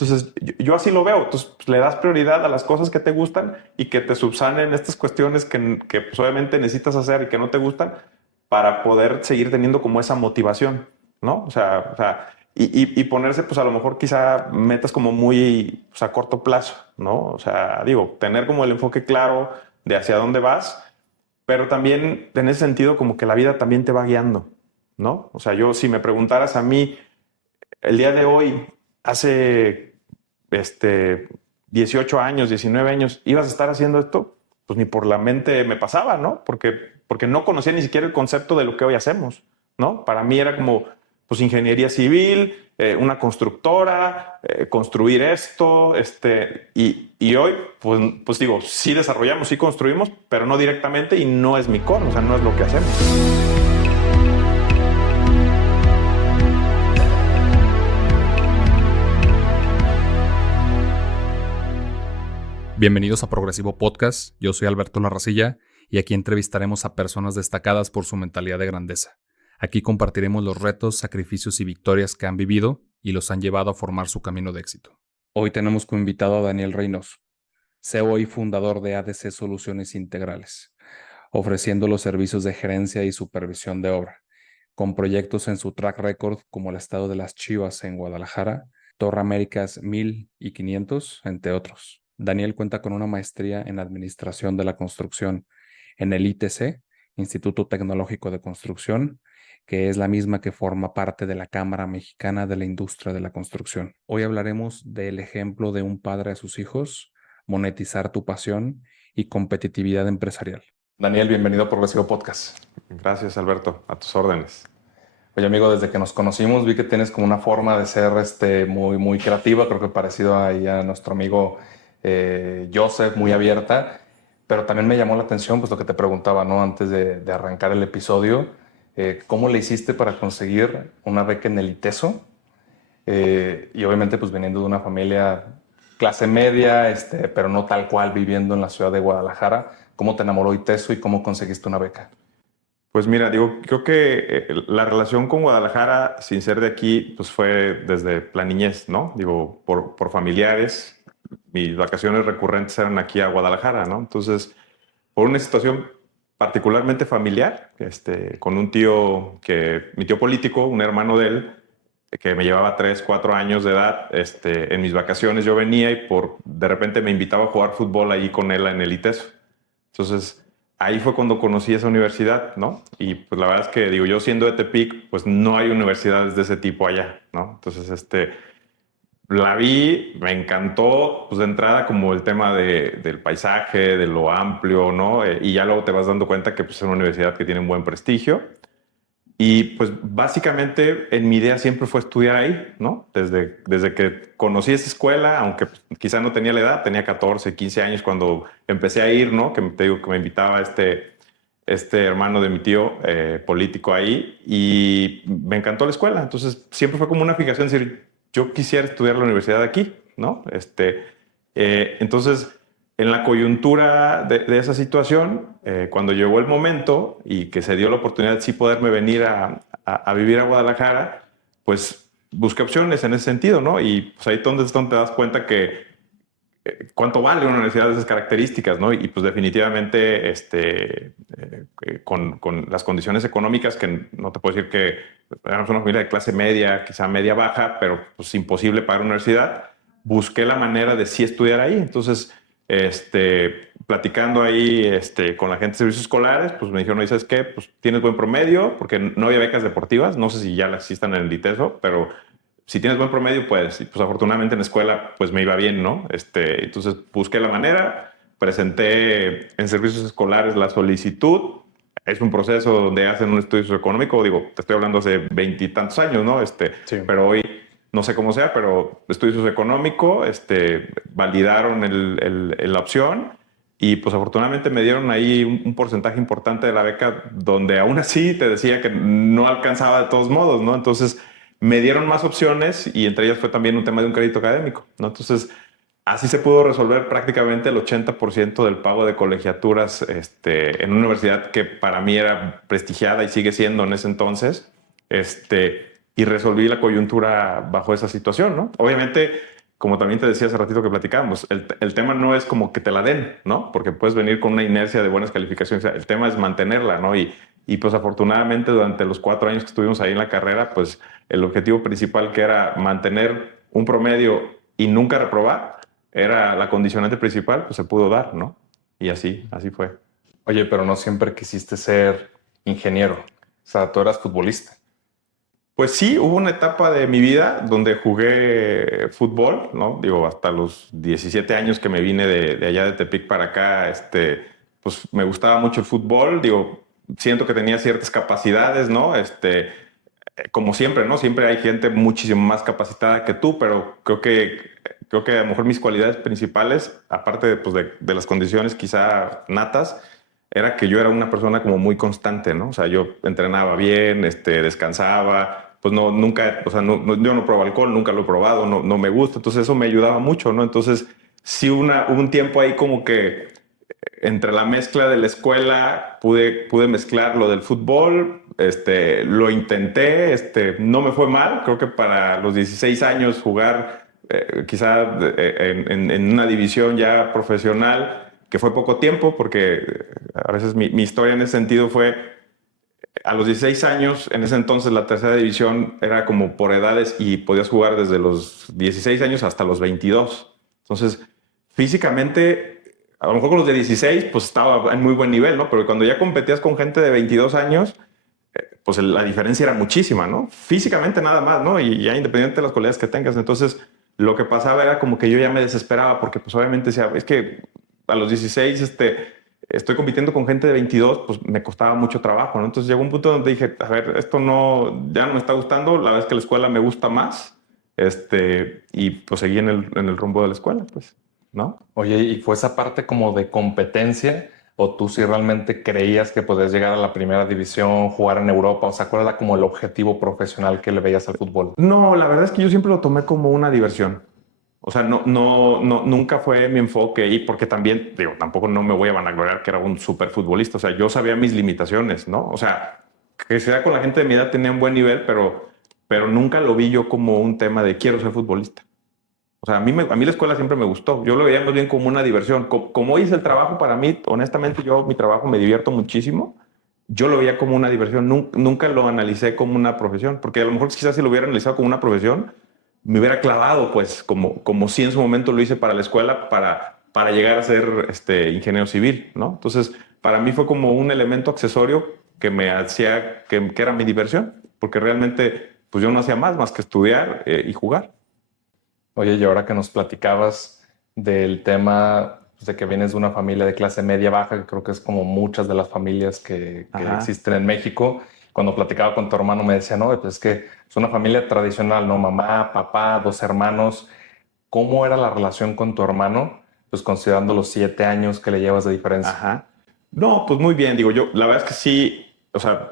Entonces, yo así lo veo. Entonces, pues, le das prioridad a las cosas que te gustan y que te subsanen estas cuestiones que pues, obviamente necesitas hacer y que no te gustan para poder seguir teniendo como esa motivación, ¿no? Y ponerse, pues a lo mejor quizá metas como muy pues, a corto plazo, ¿no? O sea, digo, tener como el enfoque claro de hacia dónde vas, pero también en ese sentido como que la vida también te va guiando, ¿no? O sea, yo si me preguntaras a mí el día de hoy, hace este 18 años, 19 años, ¿ibas a estar haciendo esto? Pues ni por la mente me pasaba, ¿no? Porque no conocía ni siquiera el concepto de lo que hoy hacemos, ¿no? Para mí era como, pues, ingeniería civil, una constructora, construir esto, y hoy, pues digo, sí desarrollamos, sí construimos, pero no directamente y no es mi core, o sea, no es lo que hacemos. Bienvenidos a Progresivo Podcast, yo soy Alberto Larracilla y aquí entrevistaremos a personas destacadas por su mentalidad de grandeza. Aquí compartiremos los retos, sacrificios y victorias que han vivido y los han llevado a formar su camino de éxito. Hoy tenemos como invitado a Daniel Reynoso, CEO y fundador de ADC Soluciones Integrales, ofreciendo los servicios de gerencia y supervisión de obra, con proyectos en su track record como el Estado de las Chivas en Guadalajara, Torre Américas 1000 y 500, entre otros. Daniel cuenta con una maestría en Administración de la Construcción en el ITC, Instituto Tecnológico de Construcción, que es la misma que forma parte de la Cámara Mexicana de la Industria de la Construcción. Hoy hablaremos del ejemplo de un padre a sus hijos, monetizar tu pasión y competitividad empresarial. Daniel, bienvenido a Progresivo Podcast. Gracias, Alberto, a tus órdenes. Oye, amigo, desde que nos conocimos vi que tienes como una forma de ser muy creativa, creo que parecido ahí a nuestro amigo Joseph, muy abierta, pero también me llamó la atención pues lo que te preguntaba, ¿no? Antes de arrancar el episodio, ¿cómo le hiciste para conseguir una beca en el ITESO? Y obviamente pues viniendo de una familia clase media, pero no tal cual viviendo en la ciudad de Guadalajara, ¿cómo te enamoró ITESO y cómo conseguiste una beca? Pues mira, digo, creo que la relación con Guadalajara, sin ser de aquí, pues fue desde la niñez, ¿no? Digo, por familiares, mis vacaciones recurrentes eran aquí a Guadalajara, ¿no? Entonces, por una situación particularmente familiar, con un tío mi tío político, un hermano de él, que me llevaba 3, 4 años de edad, en mis vacaciones yo venía y de repente me invitaba a jugar fútbol ahí con él en el ITESO. Entonces, ahí fue cuando conocí esa universidad, ¿no? Y pues la verdad es que, digo, yo siendo de Tepic, pues no hay universidades de ese tipo allá, ¿no? Entonces, la vi, me encantó, pues de entrada como el tema del paisaje, de lo amplio, ¿no? Y ya luego te vas dando cuenta que pues, es una universidad que tiene un buen prestigio. Y pues básicamente en mi idea siempre fue estudiar ahí, ¿no? Desde que conocí esa escuela, aunque pues, quizá no tenía la edad, tenía 14, 15 años cuando empecé a ir, ¿no? Que te digo que me invitaba este hermano de mi tío político ahí y me encantó la escuela. Entonces siempre fue como una fijación decir, yo quisiera estudiar la universidad de aquí, ¿no? Entonces en la coyuntura de esa situación, cuando llegó el momento y que se dio la oportunidad de sí poderme venir a vivir a Guadalajara, pues busqué opciones en ese sentido, ¿no? Y pues ahí es donde te das cuenta que cuánto vale una universidad de esas características, ¿no? Y pues definitivamente con las condiciones económicas, que no te puedo decir que éramos una familia de clase media, quizá media baja, pero pues imposible pagar una universidad, busqué la manera de sí estudiar ahí. Entonces, platicando ahí con la gente de servicios escolares, pues me dijeron, ¿no sabes qué? Pues tienes buen promedio, porque no había becas deportivas, no sé si ya las existan en el ITESO, pero si tienes buen promedio, puedes. Y pues afortunadamente en la escuela, pues me iba bien, ¿no? Entonces busqué la manera, presenté en servicios escolares la solicitud. Es un proceso donde hacen un estudio socioeconómico, digo, te estoy hablando hace veintitantos años, ¿no? Sí. Pero hoy no sé cómo sea, pero estudio socioeconómico, validaron la opción y pues afortunadamente me dieron ahí un porcentaje importante de la beca donde aún así te decía que no alcanzaba de todos modos, ¿no? Entonces me dieron más opciones y entre ellas fue también un tema de un crédito académico, ¿no? Entonces así se pudo resolver prácticamente el 80% del pago de colegiaturas en una universidad que para mí era prestigiada y sigue siendo en ese entonces, y resolví la coyuntura bajo esa situación, ¿no? Obviamente como también te decía hace ratito que platicábamos, el tema no es como que te la den, ¿no? Porque puedes venir con una inercia de buenas calificaciones. O sea, el tema es mantenerla, ¿no? Y pues afortunadamente durante los 4 años que estuvimos ahí en la carrera, pues el objetivo principal, que era mantener un promedio y nunca reprobar, era la condicionante principal, pues se pudo dar, ¿no? Y así fue. Oye, pero no siempre quisiste ser ingeniero. O sea, tú eras futbolista. Pues sí, hubo una etapa de mi vida donde jugué fútbol, ¿no? Digo, hasta los 17 años que me vine de allá de Tepic para acá, pues me gustaba mucho el fútbol. Digo, siento que tenía ciertas capacidades, ¿no? Como siempre, ¿no? Siempre hay gente muchísimo más capacitada que tú, pero creo que a lo mejor mis cualidades principales, aparte de las condiciones quizá natas, era que yo era una persona como muy constante, ¿no? O sea, yo entrenaba bien, descansaba, pues no, nunca, o sea, yo no pruebo alcohol, nunca lo he probado, no me gusta, entonces eso me ayudaba mucho, ¿no? Entonces, sí, hubo un tiempo ahí como que entre la mezcla de la escuela pude mezclar lo del fútbol, lo intenté, no me fue mal, creo que para los 16 años jugar quizá en una división ya profesional, que fue poco tiempo, porque a veces mi historia en ese sentido fue a los 16 años, en ese entonces la tercera división era como por edades y podías jugar desde los 16 años hasta los 22. Entonces, físicamente, a lo mejor con los de 16, pues estaba en muy buen nivel, ¿no? Pero cuando ya competías con gente de 22 años, pues la diferencia era muchísima, ¿no? Físicamente nada más, ¿no? Y ya independiente de las cualidades que tengas. Entonces, lo que pasaba era como que yo ya me desesperaba porque pues obviamente decía, es que a los 16, estoy compitiendo con gente de 22, pues me costaba mucho trabajo, ¿no? Entonces llegó un punto donde dije, a ver, esto ya no me está gustando, la verdad es que la escuela me gusta más, y pues seguí en el rumbo de la escuela, pues, ¿no? Oye, ¿y fue esa parte como de competencia o tú sí realmente creías que podías llegar a la primera división, jugar en Europa? O sea, ¿cuál era como el objetivo profesional que le veías al fútbol? No, la verdad es que yo siempre lo tomé como una diversión. O sea, nunca fue mi enfoque y porque también, digo, tampoco no me voy a vanagloriar que era un súper futbolista. O sea, yo sabía mis limitaciones, ¿no? O sea, que sea con la gente de mi edad tenía un buen nivel, pero nunca lo vi yo como un tema de quiero ser futbolista. O sea, a mí la escuela siempre me gustó. Yo lo veía más bien como una diversión. Como hice el trabajo para mí, honestamente, mi trabajo me divierto muchísimo. Yo lo veía como una diversión. Nunca lo analicé como una profesión, porque a lo mejor quizás si lo hubiera analizado como una profesión, me hubiera clavado, pues, como sí en su momento lo hice para la escuela, para llegar a ser ingeniero civil, ¿no? Entonces, para mí fue como un elemento accesorio que me hacía, que era mi diversión, porque realmente, pues yo no hacía más que estudiar y jugar. Oye, y ahora que nos platicabas del tema pues, de que vienes de una familia de clase media baja, que creo que es como muchas de las familias que Ajá. existen en México, cuando platicaba con tu hermano me decía, no, pues es que es una familia tradicional, ¿no? Mamá, papá, dos hermanos. ¿Cómo era la relación con tu hermano? Pues considerando los 7 años que le llevas de diferencia. Ajá. No, pues muy bien, digo yo, la verdad es que sí, o sea,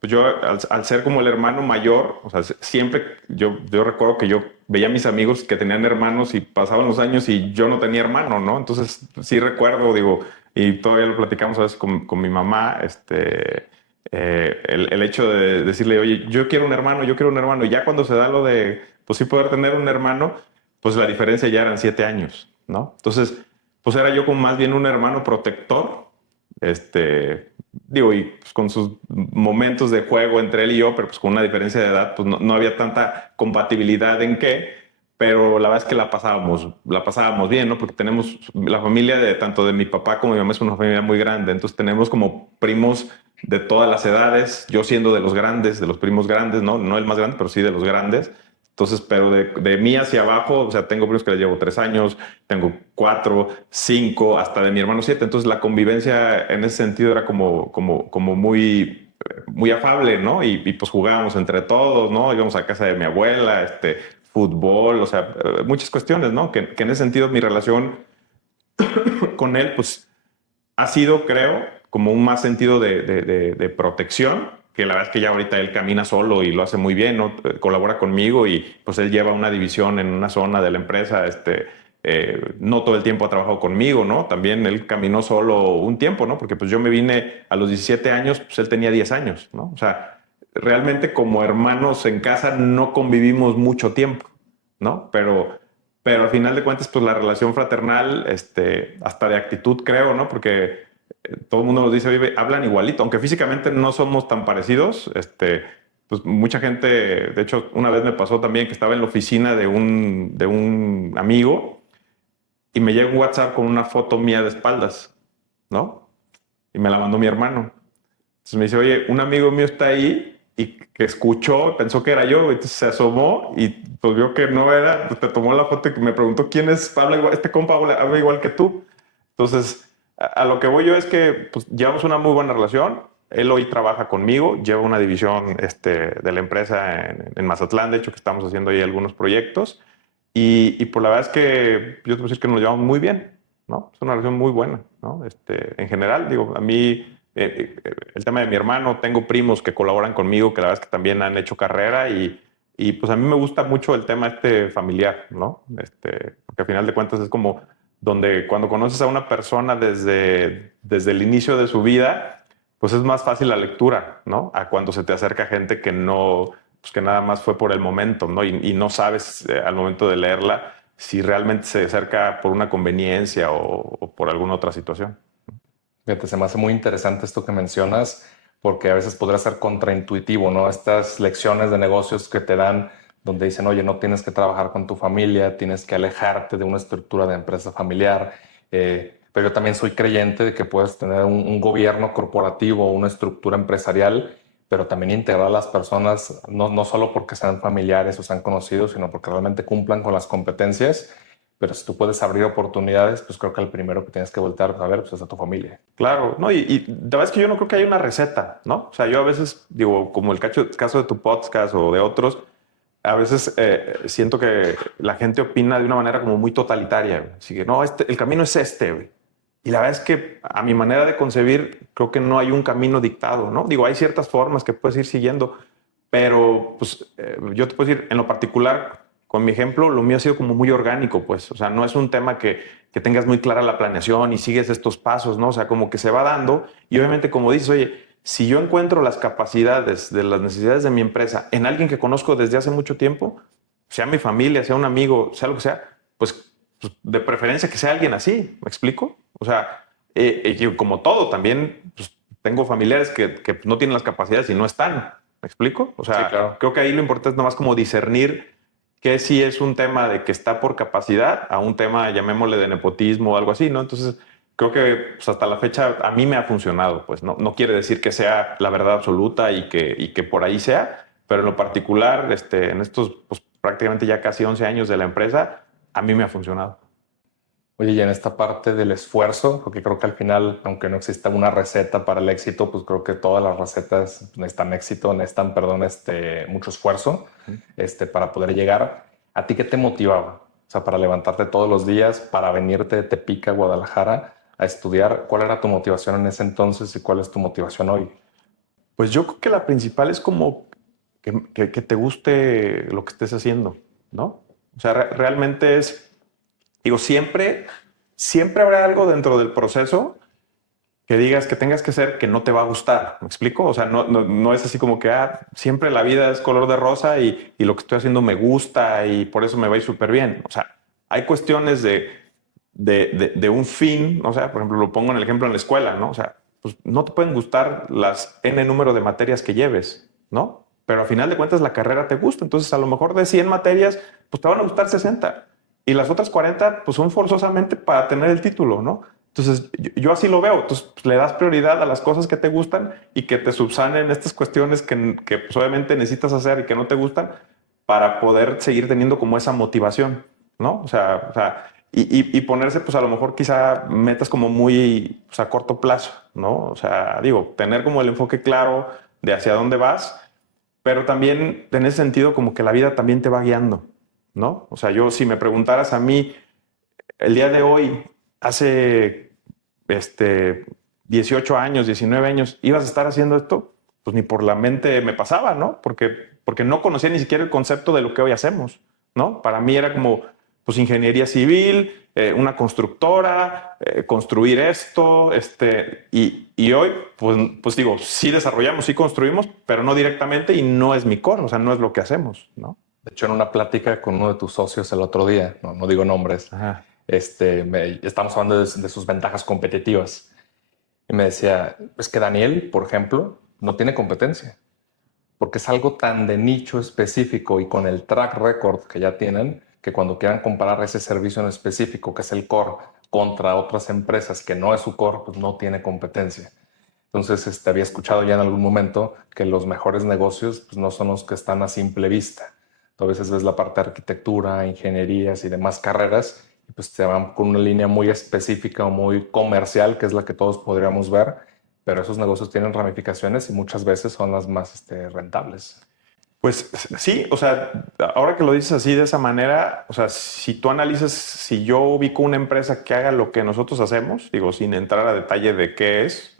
pues yo al ser como el hermano mayor, o sea, siempre yo recuerdo que yo veía a mis amigos que tenían hermanos y pasaban los años y yo no tenía hermano, ¿no? Entonces sí recuerdo, digo, y todavía lo platicamos a veces con mi mamá, el hecho de decirle, oye, yo quiero un hermano, y ya cuando se da lo de, pues sí poder tener un hermano, pues la diferencia ya eran 7 años, ¿no? Entonces, pues era yo como más bien un hermano protector, digo, y pues con sus momentos de juego entre él y yo, pero pues con una diferencia de edad, pues no había tanta compatibilidad en qué, pero la verdad es que la pasábamos bien, ¿no? Porque tenemos la familia de tanto de mi papá como de mi mamá es una familia muy grande, entonces tenemos como primos de todas las edades, yo siendo de los grandes, de los primos grandes, no el más grande, pero sí de los grandes. Entonces, pero de mí hacia abajo, o sea, tengo primos que les llevo 3 años, tengo 4, 5, hasta de mi hermano 7. Entonces, la convivencia en ese sentido era como muy afable, ¿no? Y pues jugábamos entre todos, ¿no? Íbamos a casa de mi abuela, fútbol, o sea, muchas cuestiones, ¿no? Que en ese sentido mi relación con él, pues ha sido, creo, como un más sentido de protección, que la verdad es que ya ahorita él camina solo y lo hace muy bien, ¿no? Colabora conmigo y pues él lleva una división en una zona de la empresa, no todo el tiempo ha trabajado conmigo, ¿no? También él caminó solo un tiempo, ¿no? Porque pues yo me vine a los 17 años, pues él tenía 10 años, ¿no? O sea, realmente como hermanos en casa no convivimos mucho tiempo, ¿no? pero al final de cuentas, pues la relación fraternal, hasta de actitud creo, ¿no? Porque todo el mundo nos dice, oye, hablan igualito, aunque físicamente no somos tan parecidos, pues mucha gente, de hecho, una vez me pasó también que estaba en la oficina de un amigo y me llega un WhatsApp con una foto mía de espaldas, ¿no? Y me la mandó mi hermano. Entonces me dice, oye, un amigo mío está ahí y que escuchó, pensó que era yo, entonces se asomó y pues vio que no era, pues te tomó la foto y me preguntó quién es, habla igual, este compa habla igual que tú. Entonces, a lo que voy yo es que pues, llevamos una muy buena relación. Él hoy trabaja conmigo, lleva una división de la empresa en Mazatlán, de hecho que estamos haciendo ahí algunos proyectos. Y por la verdad es que yo te puedo decir que nos llevamos muy bien, ¿no? Es una relación muy buena, ¿no? En general, digo, a mí el tema de mi hermano, tengo primos que colaboran conmigo, que la verdad es que también han hecho carrera y pues a mí me gusta mucho el tema familiar, ¿no? Porque al final de cuentas es como donde cuando conoces a una persona desde el inicio de su vida, pues es más fácil la lectura, ¿no? A cuando se te acerca gente que no, pues que nada más fue por el momento, ¿no? Y no sabes al momento de leerla si realmente se acerca por una conveniencia o por alguna otra situación. Fíjate, se me hace muy interesante esto que mencionas, porque a veces podría ser contraintuitivo, ¿no? Estas lecciones de negocios que te dan, donde dicen, oye, no tienes que trabajar con tu familia, tienes que alejarte de una estructura de empresa familiar. Pero yo también soy creyente de que puedes tener un gobierno corporativo, una estructura empresarial, pero también integrar a las personas, no solo porque sean familiares o sean conocidos, sino porque realmente cumplan con las competencias. Pero si tú puedes abrir oportunidades, pues creo que el primero que tienes que voltear a ver pues, es a tu familia. Claro, no, y la verdad es que yo no creo que haya una receta, ¿no? O sea, yo a veces digo, como el caso de tu podcast o de otros, a veces siento que la gente opina de una manera como muy totalitaria. Güey. Así que no, el camino es güey. Y la verdad es que a mi manera de concebir, creo que no hay un camino dictado, ¿no? Digo, hay ciertas formas que puedes ir siguiendo, pero pues yo te puedo decir, en lo particular, con mi ejemplo, lo mío ha sido como muy orgánico, pues, o sea, no es un tema que tengas muy clara la planeación y sigues estos pasos, ¿no? O sea, como que se va dando y obviamente como dices, oye, si yo encuentro las capacidades de las necesidades de mi empresa en alguien que conozco desde hace mucho tiempo, sea mi familia, sea un amigo, sea lo que sea, pues de preferencia que sea alguien así, ¿me explico? O sea, como todo, también pues, tengo familiares que no tienen las capacidades y no están, ¿me explico? O sea, Sí, claro. creo que ahí lo importante es nomás como discernir que sí es un tema de que está por capacidad a un tema, llamémosle de nepotismo o algo así, ¿no? Entonces, creo que pues, hasta la fecha a mí me ha funcionado, pues no quiere decir que sea la verdad absoluta y que por ahí sea, pero en lo particular, en estos pues, prácticamente ya casi 11 años de la empresa, a mí me ha funcionado. Oye, y en esta parte del esfuerzo, porque creo que al final, aunque no exista una receta para el éxito, pues creo que todas las recetas necesitan éxito, necesitan, perdón, mucho esfuerzo, para poder llegar. ¿A ti qué te motivaba? O sea, para levantarte todos los días, para venirte de Tepic a Guadalajara a estudiar. ¿Cuál era tu motivación en ese entonces y cuál es tu motivación hoy? Pues yo creo que la principal es como que te guste lo que estés haciendo, ¿no? O sea, realmente es, digo, siempre habrá algo dentro del proceso que digas que tengas que hacer que no te va a gustar. ¿Me explico? O sea, no es así como que siempre la vida es color de rosa y lo que estoy haciendo me gusta y por eso me va a ir súper bien. O sea, hay cuestiones de un fin, o sea, por ejemplo, lo pongo en el ejemplo en la escuela, ¿no? O sea, pues no te pueden gustar las N número de materias que lleves, ¿no? Pero al final de cuentas la carrera te gusta. Entonces, a lo mejor de 100 materias, pues te van a gustar 60 y las otras 40, pues son forzosamente para tener el título, ¿no? Entonces, yo así lo veo. Entonces, pues, le das prioridad a las cosas que te gustan y que te subsanen estas cuestiones que pues, obviamente necesitas hacer y que no te gustan para poder seguir teniendo como esa motivación, ¿no? Y ponerse, pues a lo mejor quizá metas como muy pues, a corto plazo, ¿no? O sea, digo, tener como el enfoque claro de hacia dónde vas, pero también en ese sentido como que la vida también te va guiando, ¿no? O sea, yo si me preguntaras a mí el día de hoy, hace 18 años, 19 años, ibas a estar haciendo esto, pues ni por la mente me pasaba, ¿no? Porque no conocía ni siquiera el concepto de lo que hoy hacemos, ¿no? Para mí era como, pues, ingeniería civil, una constructora, construir esto, y hoy, pues digo, sí desarrollamos, sí construimos, pero no directamente y no es mi core, o sea, no es lo que hacemos, ¿no? De hecho, en una plática con uno de tus socios el otro día, no digo nombres, Ajá. estamos hablando de sus ventajas competitivas. Y me decía, es que Daniel, por ejemplo, no tiene competencia, porque es algo tan de nicho específico y con el track record que ya tienen, que cuando quieran comparar ese servicio en específico, que es el core, contra otras empresas que no es su core, pues no tiene competencia. Entonces, había escuchado ya en algún momento que los mejores negocios pues, no son los que están a simple vista. Tú a veces ves la parte de arquitectura, ingenierías y demás carreras, y pues te van con una línea muy específica o muy comercial, que es la que todos podríamos ver, pero esos negocios tienen ramificaciones y muchas veces son las más rentables. Pues sí, o sea, ahora que lo dices así de esa manera, o sea, si tú analizas, si yo ubico una empresa que haga lo que nosotros hacemos, digo, sin entrar a detalle de qué es,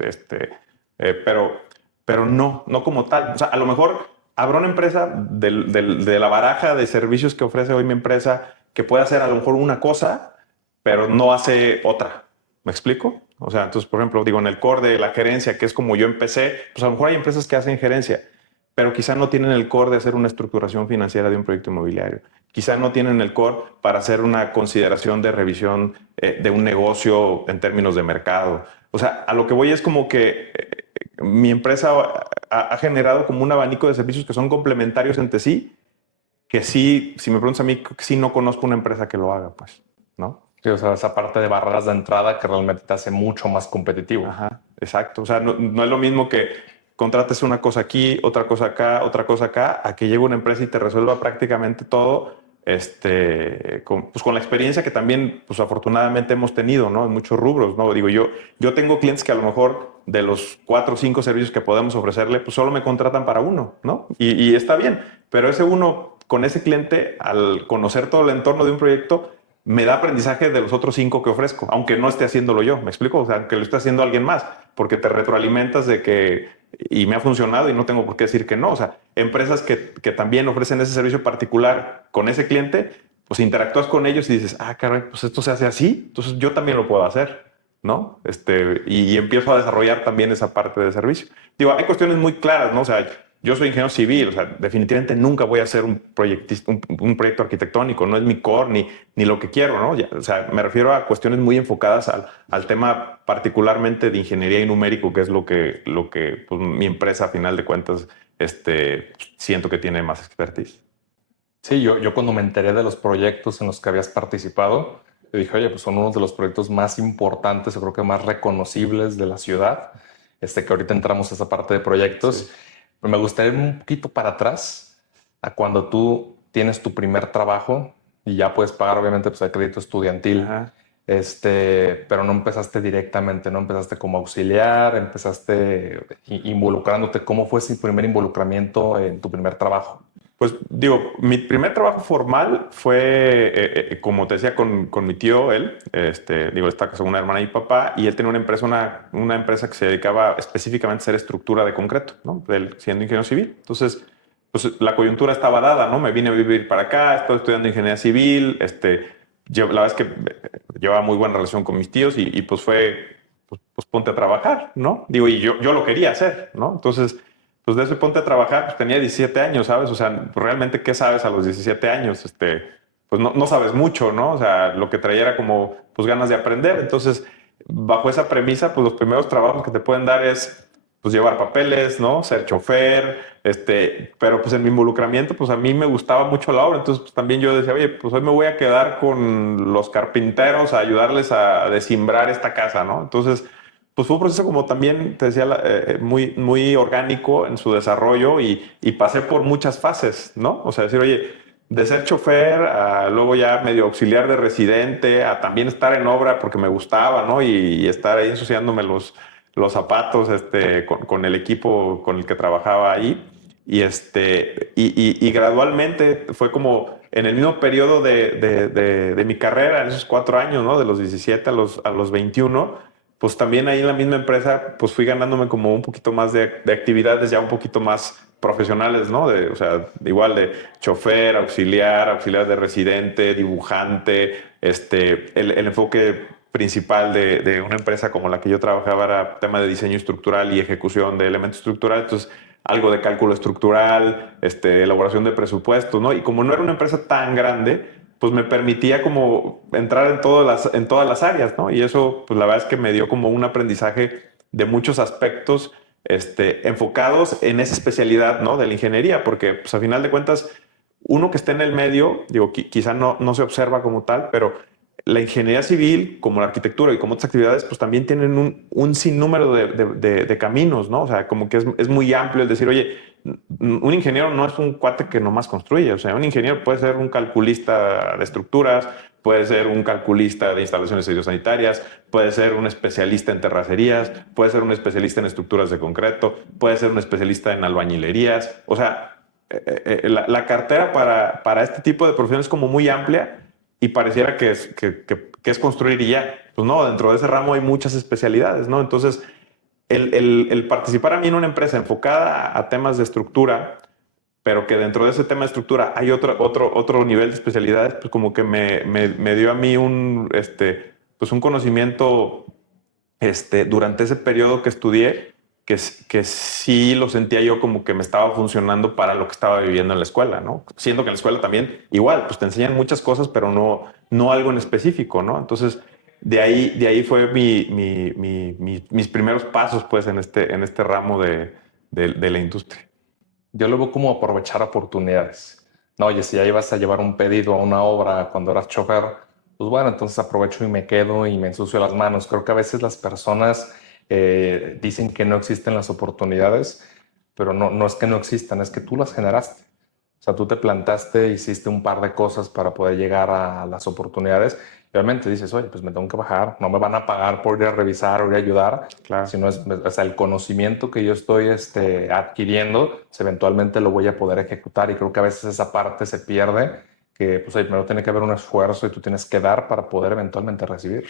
pero no como tal. O sea, a lo mejor habrá una empresa de la baraja de servicios que ofrece hoy mi empresa que puede hacer a lo mejor una cosa, pero no hace otra. ¿Me explico? O sea, entonces, por ejemplo, digo, en el core de la gerencia, que es como yo empecé, pues a lo mejor hay empresas que hacen gerencia, pero quizá no tienen el core de hacer una estructuración financiera de un proyecto inmobiliario. Quizá no tienen el core para hacer una consideración de revisión de un negocio en términos de mercado. O sea, a lo que voy es como que mi empresa ha generado como un abanico de servicios que son complementarios entre sí, que sí, si me preguntas a mí, sí no conozco una empresa que lo haga, pues, ¿no? Sí, o sea, esa parte de barreras de entrada que realmente te hace mucho más competitivo. Ajá, exacto. O sea, no es lo mismo que contrates una cosa aquí, otra cosa acá, otra cosa acá, a que llegue una empresa y te resuelva prácticamente todo, pues con la experiencia que también, pues afortunadamente hemos tenido, ¿no? En muchos rubros, ¿no? Digo, yo tengo clientes que a lo mejor de los 4 o 5 servicios que podemos ofrecerle, pues solo me contratan para uno, ¿no? Y está bien, pero ese uno, con ese cliente, al conocer todo el entorno de un proyecto, me da aprendizaje de los otros 5 que ofrezco, aunque no esté haciéndolo yo, ¿me explico? O sea, aunque lo esté haciendo alguien más, porque te retroalimentas de que, y me ha funcionado y no tengo por qué decir que no. O sea, empresas que también ofrecen ese servicio particular con ese cliente, pues interactúas con ellos y dices, ah, caray, pues esto se hace así, entonces yo también lo puedo hacer, ¿no? Y empiezo a desarrollar también esa parte de servicio. Digo, hay cuestiones muy claras, ¿no? O sea, yo soy ingeniero civil, o sea, definitivamente nunca voy a ser un proyectista, un proyecto arquitectónico, no es mi core ni lo que quiero, ¿no? Ya, o sea, me refiero a cuestiones muy enfocadas al tema particularmente de ingeniería y numérico, que es lo que pues, mi empresa a final de cuentas siento que tiene más expertise. Sí, yo cuando me enteré de los proyectos en los que habías participado, yo dije, oye, pues son unos de los proyectos más importantes, yo creo que más reconocibles de la ciudad. Que ahorita entramos a esa parte de proyectos. Sí. Pero me gustaría ir un poquito para atrás a cuando tú tienes tu primer trabajo y ya puedes pagar, obviamente, pues el crédito estudiantil. Ajá. Pero no empezaste directamente, no empezaste como auxiliar, empezaste involucrándote. ¿Cómo fue ese primer involucramiento en tu primer trabajo? Pues digo, mi primer trabajo formal fue, como te decía, con mi tío, él, digo, está con una hermana y papá, y él tenía una empresa, una empresa que se dedicaba específicamente a hacer estructura de concreto, ¿no? Él siendo ingeniero civil. Entonces, pues la coyuntura estaba dada, ¿no? Me vine a vivir para acá, estoy estudiando ingeniería civil, la verdad es que llevaba muy buena relación con mis tíos y pues fue, pues ponte a trabajar, ¿no? Digo, y yo lo quería hacer, ¿no? Entonces pues de ese ponte a trabajar, pues tenía 17 años, ¿sabes? O sea, pues realmente, ¿qué sabes a los 17 años? Pues no sabes mucho, ¿no? O sea, lo que traía era como, pues ganas de aprender. Entonces, bajo esa premisa, pues los primeros trabajos que te pueden dar es, pues llevar papeles, ¿no? Ser chofer, pero pues en mi involucramiento, pues a mí me gustaba mucho la obra. Entonces, pues también yo decía, oye, pues hoy me voy a quedar con los carpinteros a ayudarles a descimbrar esta casa, ¿no? Entonces, pues fue un proceso como también, te decía, muy orgánico en su desarrollo y pasé por muchas fases, ¿no? O sea, decir, oye, de ser chofer a luego ya medio auxiliar de residente, a también estar en obra porque me gustaba, ¿no? Y estar ahí ensuciándome los zapatos con el equipo con el que trabajaba ahí. Y gradualmente fue como en el mismo periodo de mi carrera, en esos 4 años, ¿no? De los 17 a los 21, pues también ahí en la misma empresa, pues fui ganándome como un poquito más de actividades ya un poquito más profesionales, ¿no? O sea, igual de chofer, auxiliar de residente, dibujante. El enfoque principal de una empresa como la que yo trabajaba era tema de diseño estructural y ejecución de elementos estructurales. Entonces, algo de cálculo estructural, elaboración de presupuestos, ¿no? Y como no era una empresa tan grande, pues me permitía como entrar en todas las áreas, ¿no? Y eso, pues la verdad es que me dio como un aprendizaje de muchos aspectos enfocados en esa especialidad, ¿no? De la ingeniería, porque pues a final de cuentas, uno que está en el medio, digo, quizá no se observa como tal, pero la ingeniería civil, como la arquitectura y como otras actividades, pues también tienen un sinnúmero de caminos, ¿no? O sea, como que es muy amplio el decir, oye, un ingeniero no es un cuate que nomás construye, o sea, un ingeniero puede ser un calculista de estructuras, puede ser un calculista de instalaciones sanitarias, puede ser un especialista en terracerías, puede ser un especialista en estructuras de concreto, puede ser un especialista en albañilerías, o sea, la cartera para este tipo de profesiones es como muy amplia y pareciera que es construir y ya. Pues no, dentro de ese ramo hay muchas especialidades, ¿no? Entonces, el participar a mí en una empresa enfocada a temas de estructura, pero que dentro de ese tema de estructura hay otro nivel de especialidades, pues como que me dio a mí pues un conocimiento durante ese periodo que estudié, que sí lo sentía yo como que me estaba funcionando para lo que estaba viviendo en la escuela, ¿no? Siendo que en la escuela también, igual, pues te enseñan muchas cosas, pero no algo en específico, ¿no? Entonces, de ahí fue mis primeros pasos, pues, en este ramo de la industria. Yo lo veo como aprovechar oportunidades. No, oye, si ya ibas a llevar un pedido a una obra cuando eras chofer, pues bueno, entonces aprovecho y me quedo y me ensucio las manos. Creo que a veces las personas dicen que no existen las oportunidades, pero no es que no existan, es que tú las generaste. O sea, tú te plantaste, hiciste un par de cosas para poder llegar a las oportunidades. Y obviamente dices, oye, pues me tengo que bajar, no me van a pagar por ir a revisar o ir a ayudar, Claro. sino o sea, el conocimiento que yo estoy adquiriendo, pues, eventualmente lo voy a poder ejecutar. Y creo que a veces esa parte se pierde, que pues oye, primero tiene que haber un esfuerzo y tú tienes que dar para poder eventualmente recibir.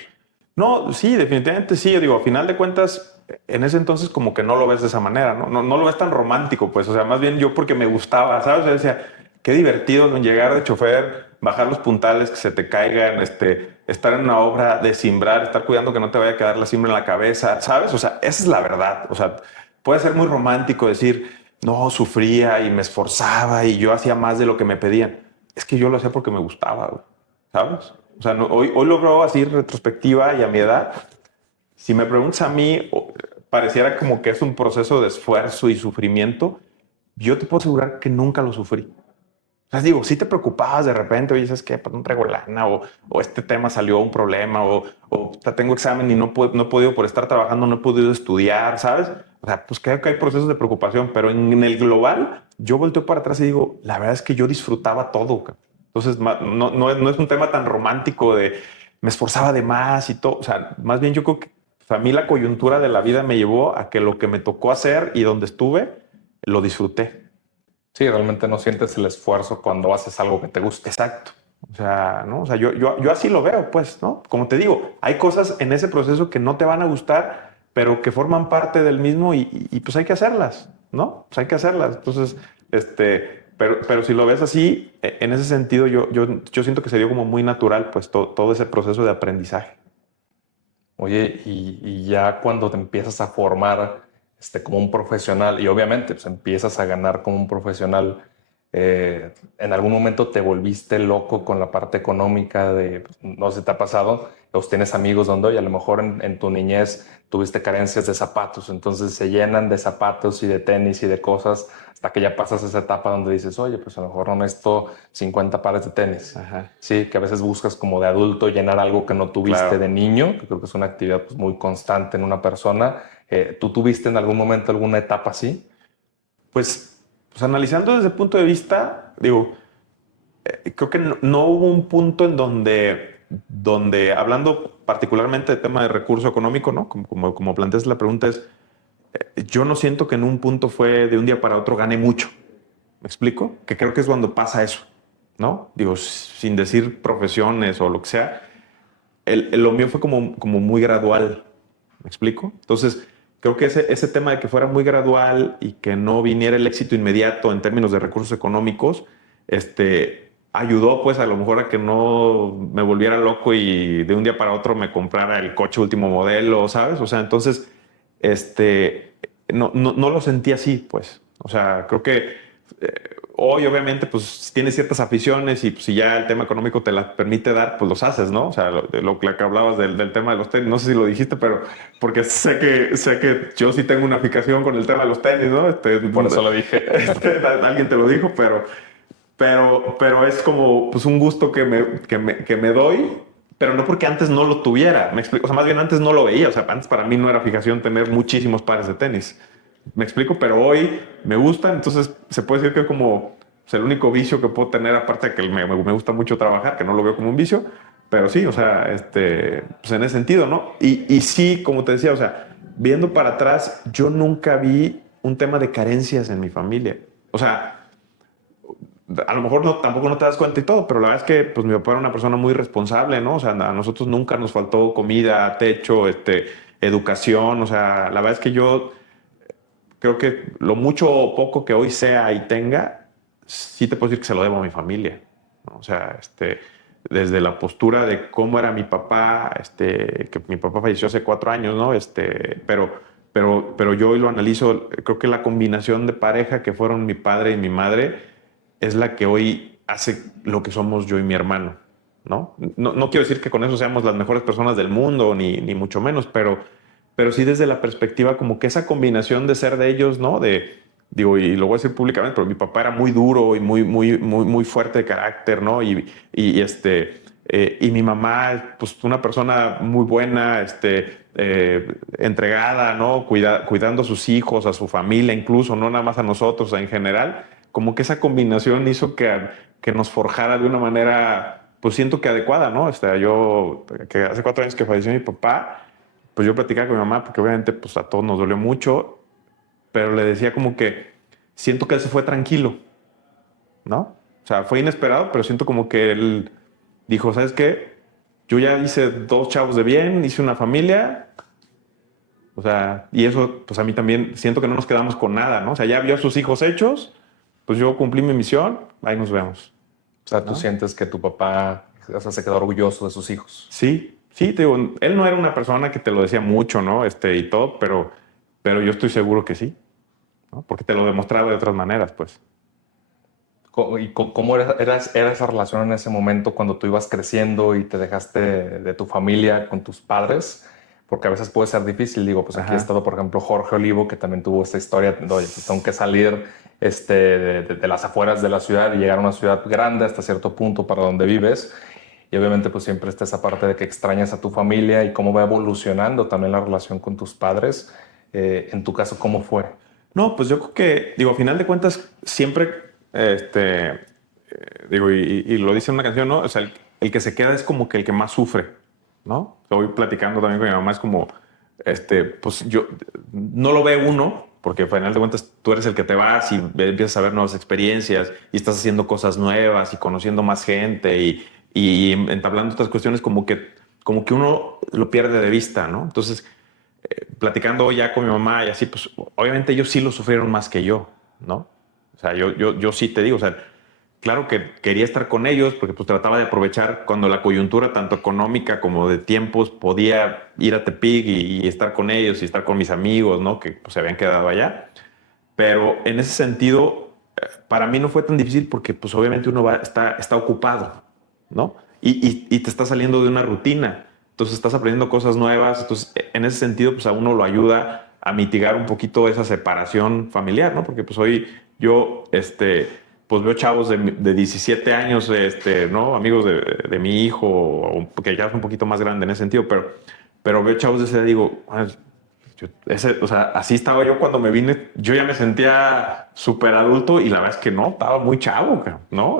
No, sí, definitivamente sí. Yo digo, a final de cuentas, en ese entonces como que no lo ves de esa manera, ¿no? No lo ves tan romántico, pues. O sea, más bien yo porque me gustaba, ¿sabes? Yo decía, qué divertido llegar de chofer, bajar los puntales, que se te caigan, estar en una obra de cimbrar, estar cuidando que no te vaya a quedar la cimbra en la cabeza, ¿sabes? O sea, esa es la verdad. O sea, puede ser muy romántico decir, no, sufría y me esforzaba y yo hacía más de lo que me pedían. Es que yo lo hacía porque me gustaba, güey, ¿sabes? O sea, hoy lo veo así retrospectiva y a mi edad, si me preguntas a mí, pareciera como que es un proceso de esfuerzo y sufrimiento. Yo te puedo asegurar que nunca lo sufrí. O sea, digo, si te preocupabas de repente, oye, ¿sabes qué? Pues no traigo lana o este tema salió un problema o tengo examen y no he podido por estar trabajando, no he podido estudiar, ¿sabes? O sea, pues creo que hay procesos de preocupación, pero en el global yo volteo para atrás y digo, la verdad es que yo disfrutaba todo. Entonces, no es un tema tan romántico de me esforzaba de más y todo. O sea, más bien yo creo que pues, a mí la coyuntura de la vida me llevó a que lo que me tocó hacer y donde estuve, lo disfruté. Sí, realmente no sientes el esfuerzo cuando haces algo que te gusta. Exacto. O sea, ¿no? O sea, yo así lo veo, pues, ¿no? Como te digo, hay cosas en ese proceso que no te van a gustar, pero que forman parte del mismo y pues hay que hacerlas, ¿no? Pues hay que hacerlas. Entonces, pero si lo ves así, en ese sentido, yo siento que sería como muy natural, pues, todo ese proceso de aprendizaje. Oye, y ya cuando te empiezas a formar como un profesional y obviamente pues, empiezas a ganar como un profesional, en algún momento te volviste loco con la parte económica de, pues, no sé si te ha pasado, los tienes amigos donde oye, a lo mejor en tu niñez tuviste carencias de zapatos, entonces se llenan de zapatos y de tenis y de cosas hasta que ya pasas esa etapa donde dices, oye, pues a lo mejor no necesito 50 pares de tenis. Ajá. Sí, que a veces buscas como de adulto llenar algo que no tuviste Claro. de niño, que creo que es una actividad pues, muy constante en una persona. ¿Tú tuviste en algún momento alguna etapa así? Pues analizando desde el punto de vista, digo, creo que no hubo un punto en donde hablando particularmente de tema de recurso económico, ¿no? Como planteas la pregunta es, yo no siento que en un punto fue de un día para otro gané mucho. ¿Me explico? Que creo que es cuando pasa eso, ¿no? Digo, sin decir profesiones o lo que sea, lo mío fue como muy gradual. ¿Me explico? Entonces, creo que ese tema de que fuera muy gradual y que no viniera el éxito inmediato en términos de recursos económicos, ayudó pues a lo mejor a que no me volviera loco y de un día para otro me comprara el coche último modelo, ¿sabes? O sea, entonces, no lo sentí así, pues. O sea, creo que hoy obviamente pues tienes ciertas aficiones y pues, si ya el tema económico te las permite dar, pues los haces, ¿no? O sea, lo que hablabas del tema de los tenis, no sé si lo dijiste, pero porque sé que yo sí tengo una fijación con el tema de los tenis, ¿no? Por eso lo dije. Alguien te lo dijo, pero es como pues un gusto que me doy, pero no porque antes no lo tuviera, me explico, o sea, más bien antes no lo veía, o sea, antes para mí no era fijación tener muchísimos pares de tenis. Me explico, pero hoy me gustan, entonces se puede decir que es como pues, el único vicio que puedo tener, aparte de que me gusta mucho trabajar, que no lo veo como un vicio, pero sí, o sea, pues en ese sentido, ¿no? Y sí, como te decía, o sea, viendo para atrás, yo nunca vi un tema de carencias en mi familia. O sea, a lo mejor tampoco no te das cuenta y todo, pero la verdad es que pues mi papá era una persona muy responsable, ¿no? O sea, a nosotros nunca nos faltó comida, techo, educación, o sea, la verdad es que yo creo que lo mucho o poco que hoy sea y tenga, sí te puedo decir que se lo debo a mi familia, ¿no? O sea, desde la postura de cómo era mi papá, que mi papá falleció hace 4 años, ¿no? Pero yo hoy lo analizo, creo que la combinación de pareja que fueron mi padre y mi madre es la que hoy hace lo que somos yo y mi hermano, ¿no? No quiero decir que con eso seamos las mejores personas del mundo, ni mucho menos, pero sí desde la perspectiva como que esa combinación de ser de ellos, ¿no? Digo, y lo voy a decir públicamente, pero mi papá era muy duro y muy fuerte de carácter, ¿no? Y mi mamá, pues una persona muy buena, entregada, ¿no? Cuidando a sus hijos, a su familia, incluso, no nada más a nosotros, en general. Como que esa combinación hizo que nos forjara de una manera, pues siento que adecuada, ¿no? Yo, que hace 4 años que falleció mi papá, pues yo platicaba con mi mamá, porque obviamente pues a todos nos dolió mucho, pero le decía como que siento que él se fue tranquilo, ¿no? O sea, fue inesperado, pero siento como que él dijo, ¿sabes qué? Yo ya hice 2 chavos de bien, hice una familia, o sea, y eso pues a mí también siento que no nos quedamos con nada, ¿no? O sea, ya vio a sus hijos hechos, pues yo cumplí mi misión, ahí nos vemos. O sea, tú ¿No? sientes que tu papá, o sea, se quedó orgulloso de sus hijos. Sí, sí, te digo, él no era una persona que te lo decía mucho, ¿no? Y todo, pero yo estoy seguro que sí, ¿no? Porque te lo demostraba de otras maneras, pues. ¿Y cómo era esa relación en ese momento cuando tú ibas creciendo y te dejaste de tu familia con tus padres? Porque a veces puede ser difícil. Digo, pues aquí ha estado, por ejemplo, Jorge Olivo, que también tuvo esta historia de, oye, pues tengo que salir de las afueras de la ciudad y llegar a una ciudad grande hasta cierto punto para donde vives. Y obviamente pues siempre está esa parte de que extrañas a tu familia y cómo va evolucionando también la relación con tus padres. En tu caso, ¿cómo fue? No, pues yo creo que, digo, a final de cuentas, siempre, digo, y lo dice en una canción, ¿no? O sea, el que se queda es como que el que más sufre, ¿no? Estoy platicando también con mi mamá, es como, pues yo, no lo ve uno, porque al final de cuentas tú eres el que te vas y empiezas a ver nuevas experiencias y estás haciendo cosas nuevas y conociendo más gente y entablando otras cuestiones como que uno lo pierde de vista, ¿no? Entonces, platicando ya con mi mamá y así, pues obviamente ellos sí lo sufrieron más que yo, ¿no? O sea, yo sí te digo, o sea, claro que quería estar con ellos porque pues trataba de aprovechar cuando la coyuntura, tanto económica como de tiempos, podía ir a Tepic y estar con ellos y estar con mis amigos, ¿no? Que pues se habían quedado allá. Pero en ese sentido, para mí no fue tan difícil porque pues obviamente uno está ocupado, ¿no? Y te está saliendo de una rutina. Entonces estás aprendiendo cosas nuevas. Entonces, en ese sentido, pues a uno lo ayuda a mitigar un poquito esa separación familiar, ¿no? Porque pues hoy yo, pues veo chavos de 17 años, ¿no? Amigos de mi hijo, que ya es un poquito más grande en ese sentido, pero veo chavos de ese edad y digo, o sea, así estaba yo cuando me vine. Yo ya me sentía súper adulto y la verdad es que no, estaba muy chavo, ¿no?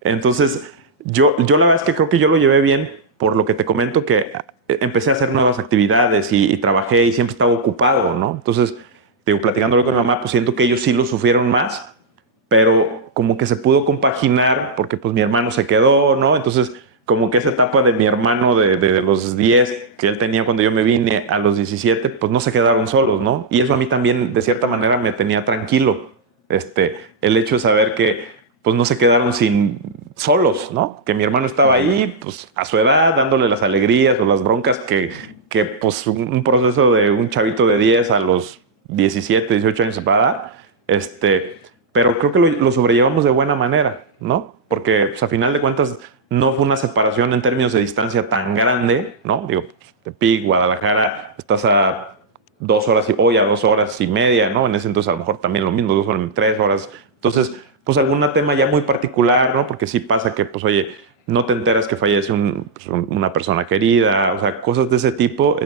Entonces, yo la verdad es que creo que yo lo llevé bien por lo que te comento que empecé a hacer nuevas actividades y trabajé y siempre estaba ocupado, ¿no? Entonces, digo, platicándolo con mi mamá, pues siento que ellos sí lo sufrieron más, pero como que se pudo compaginar porque pues mi hermano se quedó, ¿no? Entonces, como que esa etapa de mi hermano de los 10 que él tenía cuando yo me vine a los 17, pues no se quedaron solos, ¿no? Y eso a mí también, de cierta manera, me tenía tranquilo. El hecho de saber que pues no se quedaron solos, ¿no? Que mi hermano estaba ahí, pues a su edad, dándole las alegrías o las broncas que pues un proceso de un chavito de 10 a los 17, 18 años se va a dar. Pero creo que lo sobrellevamos de buena manera, ¿no? Porque pues, a final de cuentas no fue una separación en términos de distancia tan grande, ¿no? Digo, Tepic, Guadalajara, estás a 2 horas y hoy a 2 horas y media, ¿no? En ese entonces a lo mejor también lo mismo, 2 horas, 3 horas. Entonces, pues algún tema ya muy particular, ¿no? Porque sí pasa que, pues, oye, no te enteras que fallece una persona querida, o sea, cosas de ese tipo,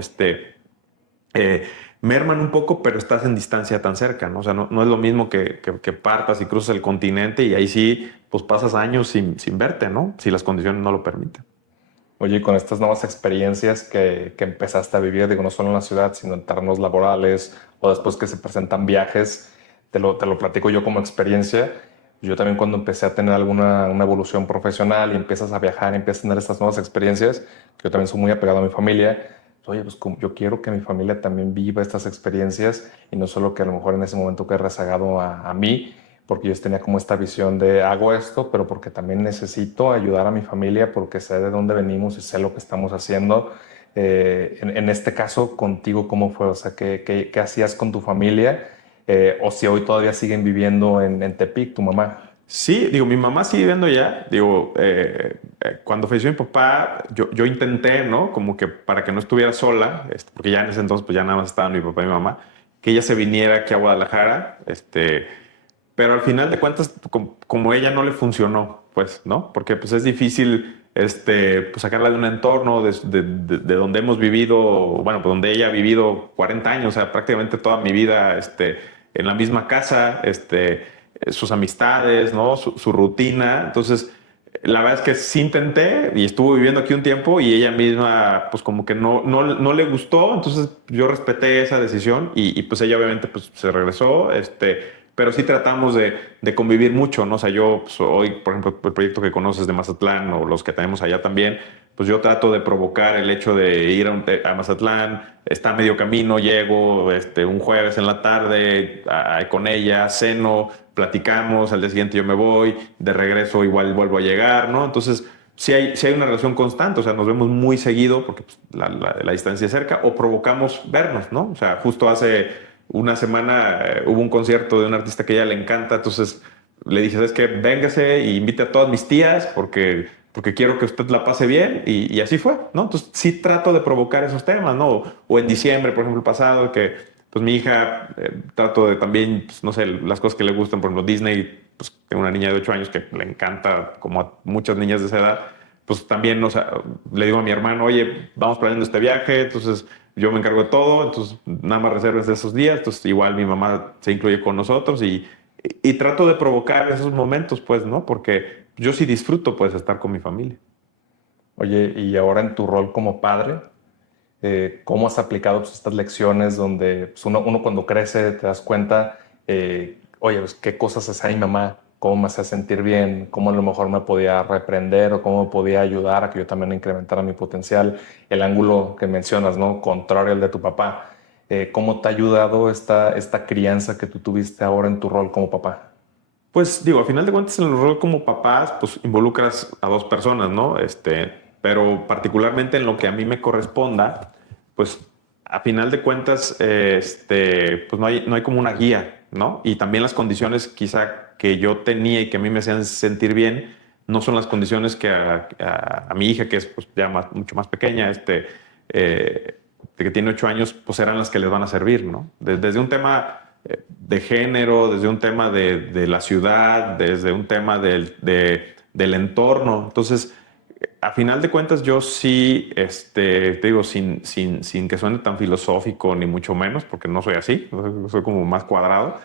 eh, merman un poco, pero estás en distancia tan cerca, ¿no? O sea, no es lo mismo que partas y cruzas el continente y ahí sí, pues pasas años sin verte, ¿no? Si las condiciones no lo permiten. Oye, y con estas nuevas experiencias que empezaste a vivir, digo, no solo en la ciudad, sino en terrenos laborales o después que se presentan viajes, te lo platico yo como experiencia. Yo también cuando empecé a tener una evolución profesional y empiezas a viajar, empiezas a tener estas nuevas experiencias, que yo también soy muy apegado a mi familia, oye, pues yo quiero que mi familia también viva estas experiencias y no solo que a lo mejor en ese momento quede rezagado a mí, porque yo tenía como esta visión de hago esto, pero porque también necesito ayudar a mi familia porque sé de dónde venimos y sé lo que estamos haciendo. En este caso, contigo, ¿cómo fue? O sea, ¿qué hacías con tu familia? O si hoy todavía siguen viviendo en Tepic, tu mamá. Sí, digo, mi mamá sigue viviendo ya. Digo, cuando falleció mi papá, yo intenté, ¿no? Como que para que no estuviera sola, porque ya en ese entonces pues ya nada más estaban mi papá y mi mamá, que ella se viniera aquí a Guadalajara, pero al final de cuentas, como ella no le funcionó, pues, ¿no? Porque pues es difícil, pues sacarla de un entorno de donde hemos vivido, bueno, pues donde ella ha vivido 40 años, o sea, prácticamente toda mi vida, en la misma casa, sus amistades, ¿no? Su rutina. Entonces, la verdad es que sí intenté y estuvo viviendo aquí un tiempo y ella misma, pues como que no le gustó. Entonces yo respeté esa decisión y pues ella obviamente pues se regresó, pero sí tratamos de convivir mucho, ¿no? O sea, yo pues, hoy, por ejemplo, el proyecto que conoces de Mazatlán o los que tenemos allá también, pues yo trato de provocar el hecho de ir a Mazatlán, está a medio camino, llego un jueves en la tarde con ella, ceno, platicamos, al día siguiente yo me voy, de regreso igual vuelvo a llegar, ¿no? Entonces, sí hay una relación constante, o sea, nos vemos muy seguido porque pues, la distancia es cerca o provocamos vernos, ¿no? O sea, justo hace una semana hubo un concierto de un artista que a ella le encanta, entonces le dije, ¿sabes qué? Véngase y invite a todas mis tías porque quiero que usted la pase bien y así fue, ¿no? Entonces sí trato de provocar esos temas, ¿no? O en diciembre, por ejemplo, el pasado, que pues mi hija trato de también, pues, no sé, las cosas que le gustan, por ejemplo, Disney, pues tengo una niña de 8 años que le encanta, como a muchas niñas de esa edad, pues también, o sea, le digo a mi hermano, oye, vamos planeando este viaje, entonces yo me encargo de todo, entonces nada más reserves de esos días, entonces igual mi mamá se incluye con nosotros y trato de provocar esos momentos, pues, ¿no? Porque yo sí disfruto, pues, estar con mi familia. Oye, y ahora en tu rol como padre, ¿cómo has aplicado pues, estas lecciones donde pues, uno cuando crece te das cuenta, oye, pues, qué cosas hacía mi mamá, cómo me hacía sentir bien, cómo a lo mejor me podía reprender o cómo me podía ayudar a que yo también incrementara mi potencial, el ángulo que mencionas, ¿no? Contrario al de tu papá. ¿Cómo te ha ayudado esta crianza que tú tuviste ahora en tu rol como papá? Pues digo, a final de cuentas, en el rol como papás, pues involucras a dos personas, ¿no? Pero particularmente en lo que a mí me corresponda, pues a final de cuentas, pues no hay como una guía, ¿no? Y también las condiciones quizá que yo tenía y que a mí me hacían sentir bien, no son las condiciones que a mi hija, que es pues, ya mucho más pequeña, que tiene 8 años, pues eran las que les van a servir, ¿no? Desde un tema de género, desde un tema de la ciudad, desde un tema del entorno. Entonces, a final de cuentas, yo sí, te digo, sin que suene tan filosófico, ni mucho menos, porque no soy así, soy como más cuadrado,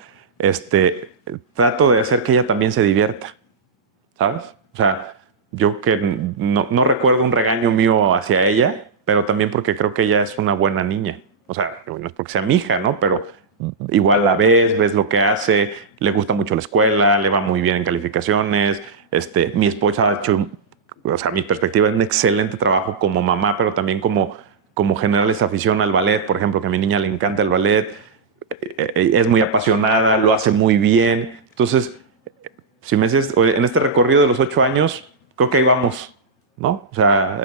trato de hacer que ella también se divierta, ¿sabes? O sea, yo que no recuerdo un regaño mío hacia ella, pero también porque creo que ella es una buena niña. O sea, no es porque sea mi hija, ¿no? Pero igual la ves lo que hace, le gusta mucho la escuela, le va muy bien en calificaciones. Mi esposa ha hecho, o sea, mi perspectiva es un excelente trabajo como mamá, pero también como generar esa afición al ballet, por ejemplo, que a mi niña le encanta el ballet, es muy apasionada, lo hace muy bien. Entonces, si me dices, oye, en este recorrido de los 8 años, creo que ahí vamos, ¿no? O sea,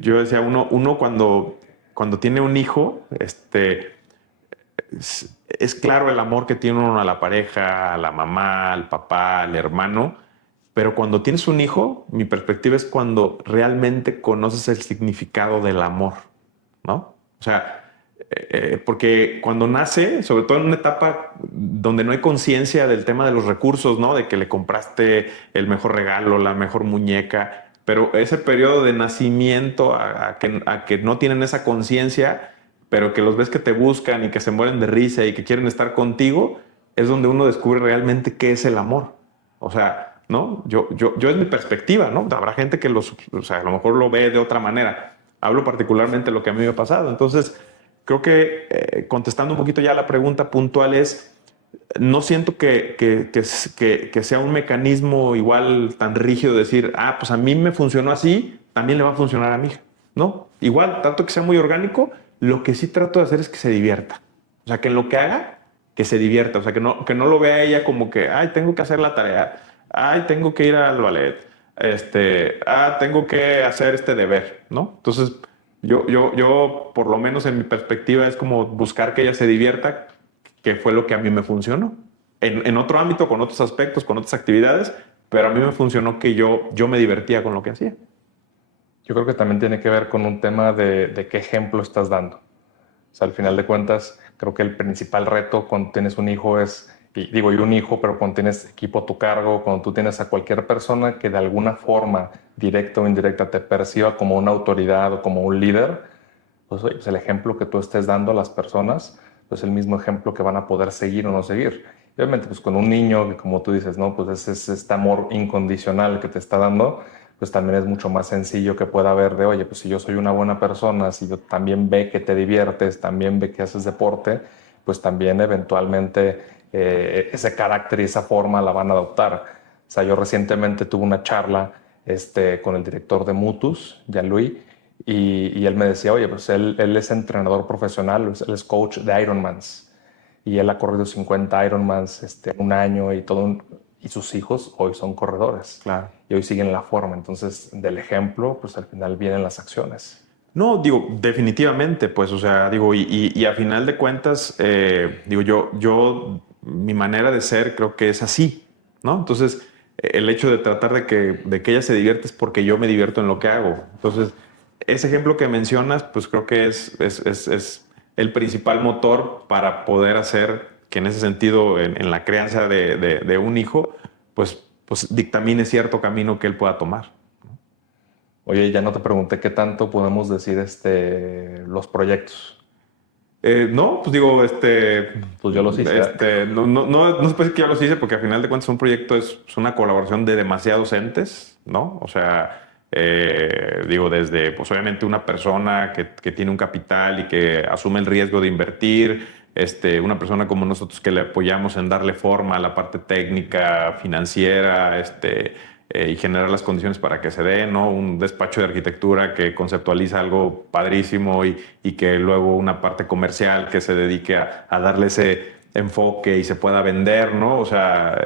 yo decía, uno cuando tiene un hijo, es claro el amor que tiene uno a la pareja, a la mamá, al papá, al hermano, pero cuando tienes un hijo, mi perspectiva es cuando realmente conoces el significado del amor, ¿no? O sea, porque cuando nace, sobre todo en una etapa donde no hay conciencia del tema de los recursos, ¿no? De que le compraste el mejor regalo, la mejor muñeca, pero ese periodo de nacimiento a que no tienen esa conciencia, pero que los ves que te buscan y que se mueren de risa y que quieren estar contigo, es donde uno descubre realmente qué es el amor. O sea, ¿no? Yo es mi perspectiva, ¿no? Habrá gente que o sea, a lo mejor lo ve de otra manera. Hablo particularmente de lo que a mí me ha pasado. Entonces, creo que contestando un poquito ya la pregunta puntual es, no siento que sea un mecanismo igual tan rígido de decir, pues a mí me funcionó así, también le va a funcionar a mi hija. No, igual, tanto que sea muy orgánico, lo que sí trato de hacer es que se divierta. O sea, que en lo que haga, que se divierta. O sea, que no lo vea ella como que, ay, tengo que hacer la tarea, ay, tengo que ir al ballet, tengo que hacer este deber, ¿no? Entonces, yo, por lo menos en mi perspectiva, es como buscar que ella se divierta, que fue lo que a mí me funcionó. En otro ámbito, con otros aspectos, con otras actividades, pero a mí me funcionó que yo me divertía con lo que hacía. Yo creo que también tiene que ver con un tema de qué ejemplo estás dando. O sea, al final de cuentas, creo que el principal reto cuando tienes un hijo es, y digo yo un hijo, pero cuando tienes equipo a tu cargo, cuando tú tienes a cualquier persona que de alguna forma, directa o indirecta, te perciba como una autoridad o como un líder, pues, oye, pues el ejemplo que tú estés dando a las personas, pues el mismo ejemplo que van a poder seguir o no seguir. Y obviamente, pues con un niño que, como tú dices, ¿no? Pues ese es este amor incondicional que te está dando, pues también es mucho más sencillo que pueda ver de, oye, pues si yo soy una buena persona, si yo también ve que te diviertes, también ve que haces deporte, pues también eventualmente ese carácter y esa forma la van a adoptar. O sea, yo recientemente tuve una charla con el director de Mutus, Jean-Louis, y él me decía, oye, pues él es entrenador profesional, él es coach de Ironmans, y él ha corrido 50 Ironmans un año y todo, y sus hijos hoy son corredores. Claro. Y hoy siguen la forma. Entonces, del ejemplo, pues al final vienen las acciones. No, digo, definitivamente, pues, o sea, digo, y a final de cuentas, digo, mi manera de ser creo que es así, ¿no? Entonces, el hecho de tratar de que ella se divierte es porque yo me divierto en lo que hago. Entonces, ese ejemplo que mencionas, pues creo que es el principal motor para poder hacer que en ese sentido, en la crianza de un hijo, pues dictamine cierto camino que él pueda tomar. Oye, ya no te pregunté qué tanto podemos decir los proyectos. No, pues digo, Pues yo los hice. no se puede decir que yo los hice porque al final de cuentas un proyecto es una colaboración de demasiados entes, ¿no? O sea, digo, desde, pues obviamente una persona que tiene un capital y que asume el riesgo de invertir, una persona como nosotros que le apoyamos en darle forma a la parte técnica, financiera, y generar las condiciones para que se dé, ¿no? Un despacho de arquitectura que conceptualiza algo padrísimo y que luego una parte comercial que se dedique a darle ese enfoque y se pueda vender, ¿no? O sea,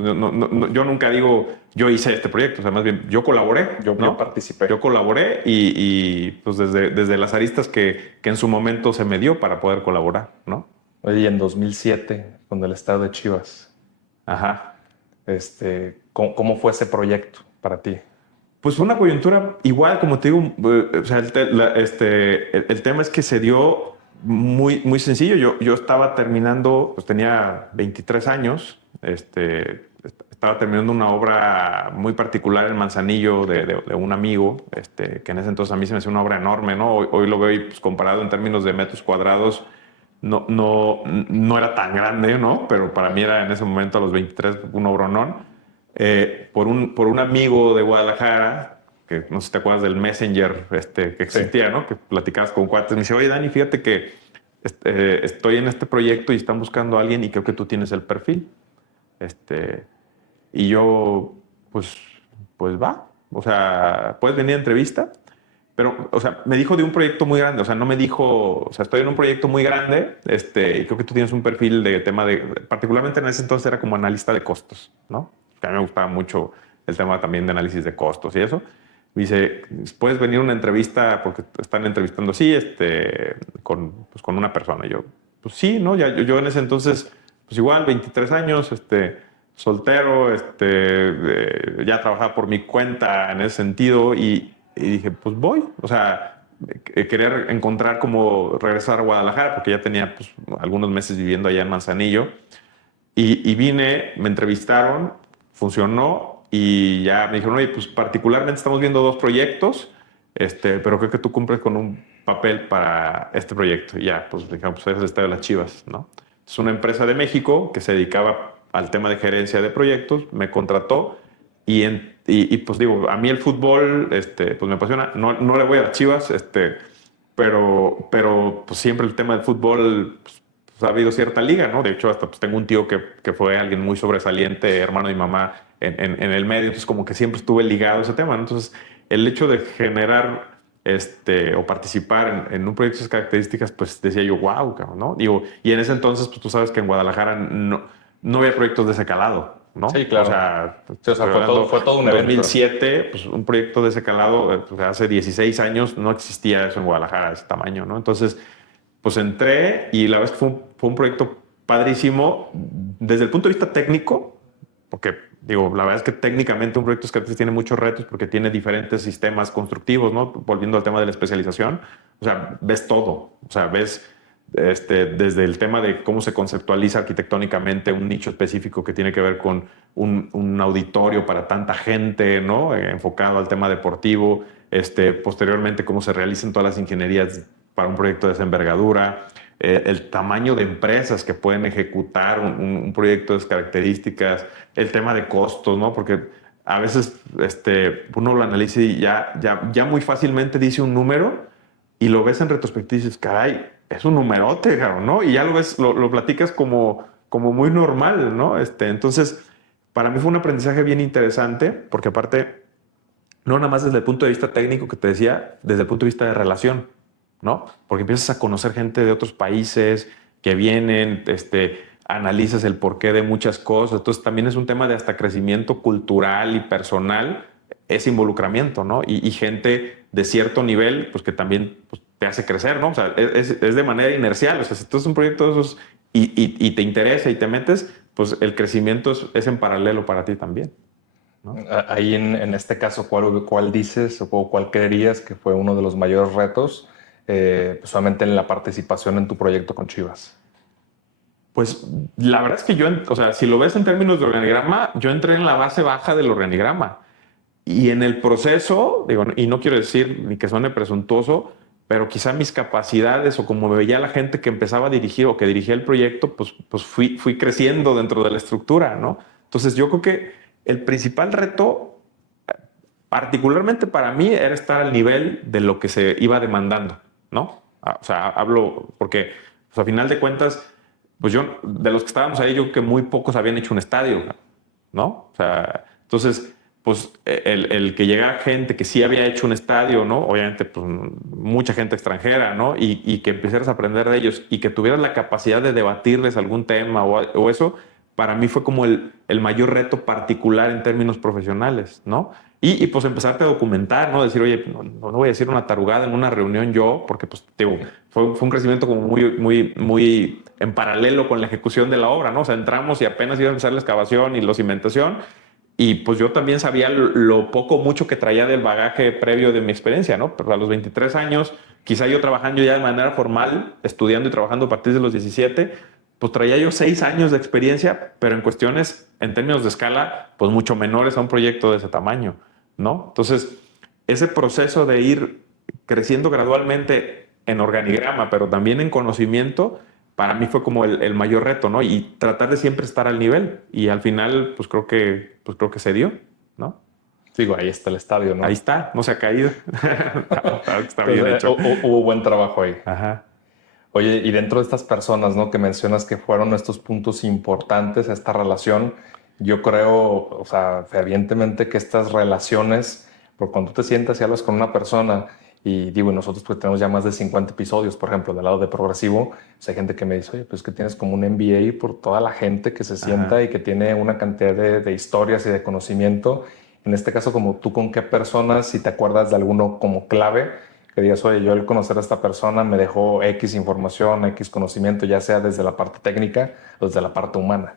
yo nunca digo, yo hice este proyecto, o sea, más bien yo colaboré, Yo ¿no? participé. Yo colaboré y pues desde las aristas que en su momento se me dio para poder colaborar, ¿no? Oye, y en 2007, con el estado de Chivas, Ajá. ¿cómo fue ese proyecto para ti? Pues fue una coyuntura igual, como te digo, o sea, el tema es que se dio muy, muy sencillo. Yo estaba terminando, pues tenía 23 años, estaba terminando una obra muy particular en Manzanillo de un amigo, que en ese entonces a mí se me hacía una obra enorme, ¿no? Hoy lo veo y pues, comparado en términos de metros cuadrados, no era tan grande, ¿no? Pero para mí era en ese momento a los 23 un obronón. Por un amigo de Guadalajara, que no sé si te acuerdas del Messenger que existía, Sí. ¿no? Que platicabas con cuates. Me dice, oye, Dani, fíjate que estoy en este proyecto y están buscando a alguien y creo que tú tienes el perfil. Y yo, pues va. O sea, puedes venir a entrevista. Pero, o sea, me dijo de un proyecto muy grande. O sea, no me dijo, o sea, estoy en un proyecto muy grande y creo que tú tienes un perfil de tema particularmente en ese entonces era como analista de costos, ¿no? Que a mí me gustaba mucho el tema también de análisis de costos y eso. Me dice, puedes venir a una entrevista porque están entrevistando así, con una persona. Y yo, pues sí, ¿no? Ya, yo en ese entonces, pues igual, 23 años, soltero, ya trabajaba por mi cuenta en ese sentido y dije, pues voy. O sea, quería encontrar cómo regresar a Guadalajara porque ya tenía pues, algunos meses viviendo allá en Manzanillo. Y vine, me entrevistaron, funcionó y ya me dijeron, oye, pues particularmente estamos viendo dos proyectos, pero creo que tú cumples con un papel para este proyecto. Y ya, pues dijeron, pues es el Estadio de las Chivas, ¿no? Es una empresa de México que se dedicaba al tema de gerencia de proyectos, me contrató pues digo, a mí el fútbol, pues me apasiona. No le voy a las Chivas, pero pues siempre el tema del fútbol, pues, ha habido cierta liga, ¿no? De hecho, hasta pues, tengo un tío que fue alguien muy sobresaliente, hermano de mi mamá, en el medio, entonces como que siempre estuve ligado a ese tema, ¿no? Entonces, el hecho de generar o participar en un proyecto de esas características, pues decía yo, wow, cabrón, ¿no? Digo, y en ese entonces, pues tú sabes que en Guadalajara no había proyectos de ese calado, ¿no? Sí, claro. O sea, Sí, o sea, fue todo un evento. 2007, pues un proyecto de ese calado, pues, hace 16 años no existía eso en Guadalajara de ese tamaño, ¿no? Entonces, pues entré y la verdad es que fue un proyecto padrísimo desde el punto de vista técnico, porque digo, la verdad es que técnicamente un proyecto de características tiene muchos retos porque tiene diferentes sistemas constructivos, ¿no? Volviendo al tema de la especialización, o sea, ves todo, o sea, ves desde el tema de cómo se conceptualiza arquitectónicamente un nicho específico que tiene que ver con un auditorio para tanta gente, ¿no? Enfocado al tema deportivo, posteriormente cómo se realizan todas las ingenierías para un proyecto de esa envergadura, el tamaño de empresas que pueden ejecutar un proyecto de esas características, el tema de costos, ¿no? Porque a veces uno lo analiza y ya muy fácilmente dice un número y lo ves en retrospectiva y dices, caray, es un numerote, ¿no? Y ya lo ves, lo platicas como muy normal, ¿no? Entonces, para mí fue un aprendizaje bien interesante porque aparte, no nada más desde el punto de vista técnico que te decía, desde el punto de vista de relación, ¿no? Porque empiezas a conocer gente de otros países que vienen, analizas el porqué de muchas cosas. Entonces también es un tema de hasta crecimiento cultural y personal, ese involucramiento, ¿no? Y gente de cierto nivel, pues que también pues, te hace crecer, ¿no? O sea, es de manera inercial. O sea, si tú haces un proyecto de esos y te interesa y te metes, pues el crecimiento es en paralelo para ti también, ¿no? Ahí en este caso, ¿cuál dices o cuál creerías que fue uno de los mayores retos pues, solamente en la participación en tu proyecto con Chivas? Pues la verdad es que o sea, si lo ves en términos de organigrama, yo entré en la base baja del organigrama. Y en el proceso, digo, y no quiero decir ni que suene presuntuoso, pero quizá mis capacidades o como me veía la gente que empezaba a dirigir o que dirigía el proyecto, pues fui creciendo dentro de la estructura, ¿no? Entonces yo creo que el principal reto, particularmente para mí, era estar al nivel de lo que se iba demandando, ¿no? O sea, hablo porque, pues, a final de cuentas, pues yo, de los que estábamos ahí, yo creo que muy pocos habían hecho un estadio, ¿no? O sea, entonces, pues el que llegara gente que sí había hecho un estadio, ¿no? Obviamente, pues mucha gente extranjera, ¿no? Y que empezaras a aprender de ellos y que tuvieras la capacidad de debatirles algún tema o eso, para mí fue como el mayor reto particular en términos profesionales, ¿no? Pues empezarte a documentar, ¿no? Decir, oye, no voy a decir una tarugada en una reunión yo, porque pues digo, fue un crecimiento como muy en paralelo con la ejecución de la obra, ¿no? O sea, entramos y apenas iba a empezar la excavación y la cimentación. Y pues yo también sabía lo poco o mucho que traía del bagaje previo de mi experiencia, ¿no? Pero a los 23 años, quizá yo trabajando ya de manera formal, estudiando y trabajando a partir de los 17, pues traía yo 6 años de experiencia, pero en cuestiones, en términos de escala, pues mucho menores a un proyecto de ese tamaño, ¿no? Entonces, ese proceso de ir creciendo gradualmente en organigrama, pero también en conocimiento, para mí fue como el mayor reto, ¿no? Y tratar de siempre estar al nivel. Y al final, pues creo que se dio, ¿no? Digo, ahí está el estadio, ¿no? Ahí está, no se ha caído. Está Entonces, bien hecho. Hubo buen trabajo ahí. Ajá. Oye, y dentro de estas personas, ¿no? Que mencionas que fueron estos puntos importantes a esta relación, yo creo, o sea, fervientemente que estas relaciones, por cuando tú te sientas y hablas con una persona, y digo, nosotros pues tenemos ya más de 50 episodios, por ejemplo, del lado de Progresivo, pues hay gente que me dice, oye, pues que tienes como un MBA por toda la gente que se sienta Ajá. y que tiene una cantidad de historias y de conocimiento. En este caso, como tú, ¿con qué personas, si te acuerdas de alguno como clave, Que digas, oye, yo al conocer a esta persona me dejó X información, X conocimiento, ya sea desde la parte técnica o desde la parte humana.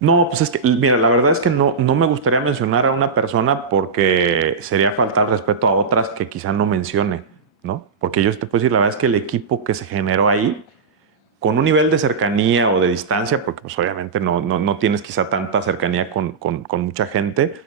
No, pues es que, mira, la verdad es que no me gustaría mencionar a una persona porque sería faltar respeto a otras que quizá no mencione, ¿no? Porque yo te puedo decir, la verdad es que el equipo que se generó ahí, con un nivel de cercanía o de distancia, porque pues obviamente no tienes quizá tanta cercanía con mucha gente,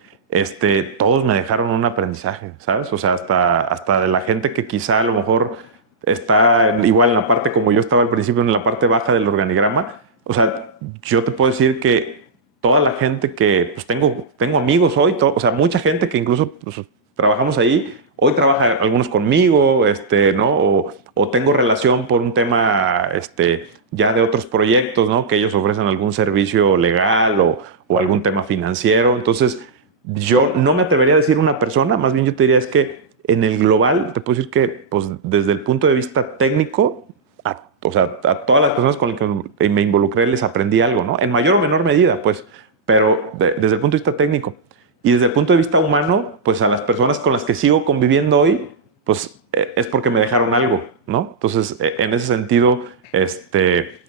todos me dejaron un aprendizaje, ¿sabes? O sea, hasta de la gente que quizá a lo mejor está igual en la parte como yo estaba al principio, en la parte baja del organigrama. O sea, yo te puedo decir que toda la gente que pues tengo amigos hoy, o sea, mucha gente que incluso pues, trabajamos ahí, hoy trabaja algunos conmigo, ¿no? O tengo relación por un tema, ya de otros proyectos, ¿no? Que ellos ofrecen algún servicio legal o algún tema financiero. Entonces, yo no me atrevería a decir una persona, más bien yo te diría es que en el global te puedo decir que, pues, desde el punto de vista técnico, o sea, a todas las personas con las que me involucré les aprendí algo, ¿no? En mayor o menor medida, pues, pero desde el punto de vista técnico. Y desde el punto de vista humano, pues a las personas con las que sigo conviviendo hoy, pues es porque me dejaron algo, ¿no? Entonces, en ese sentido, te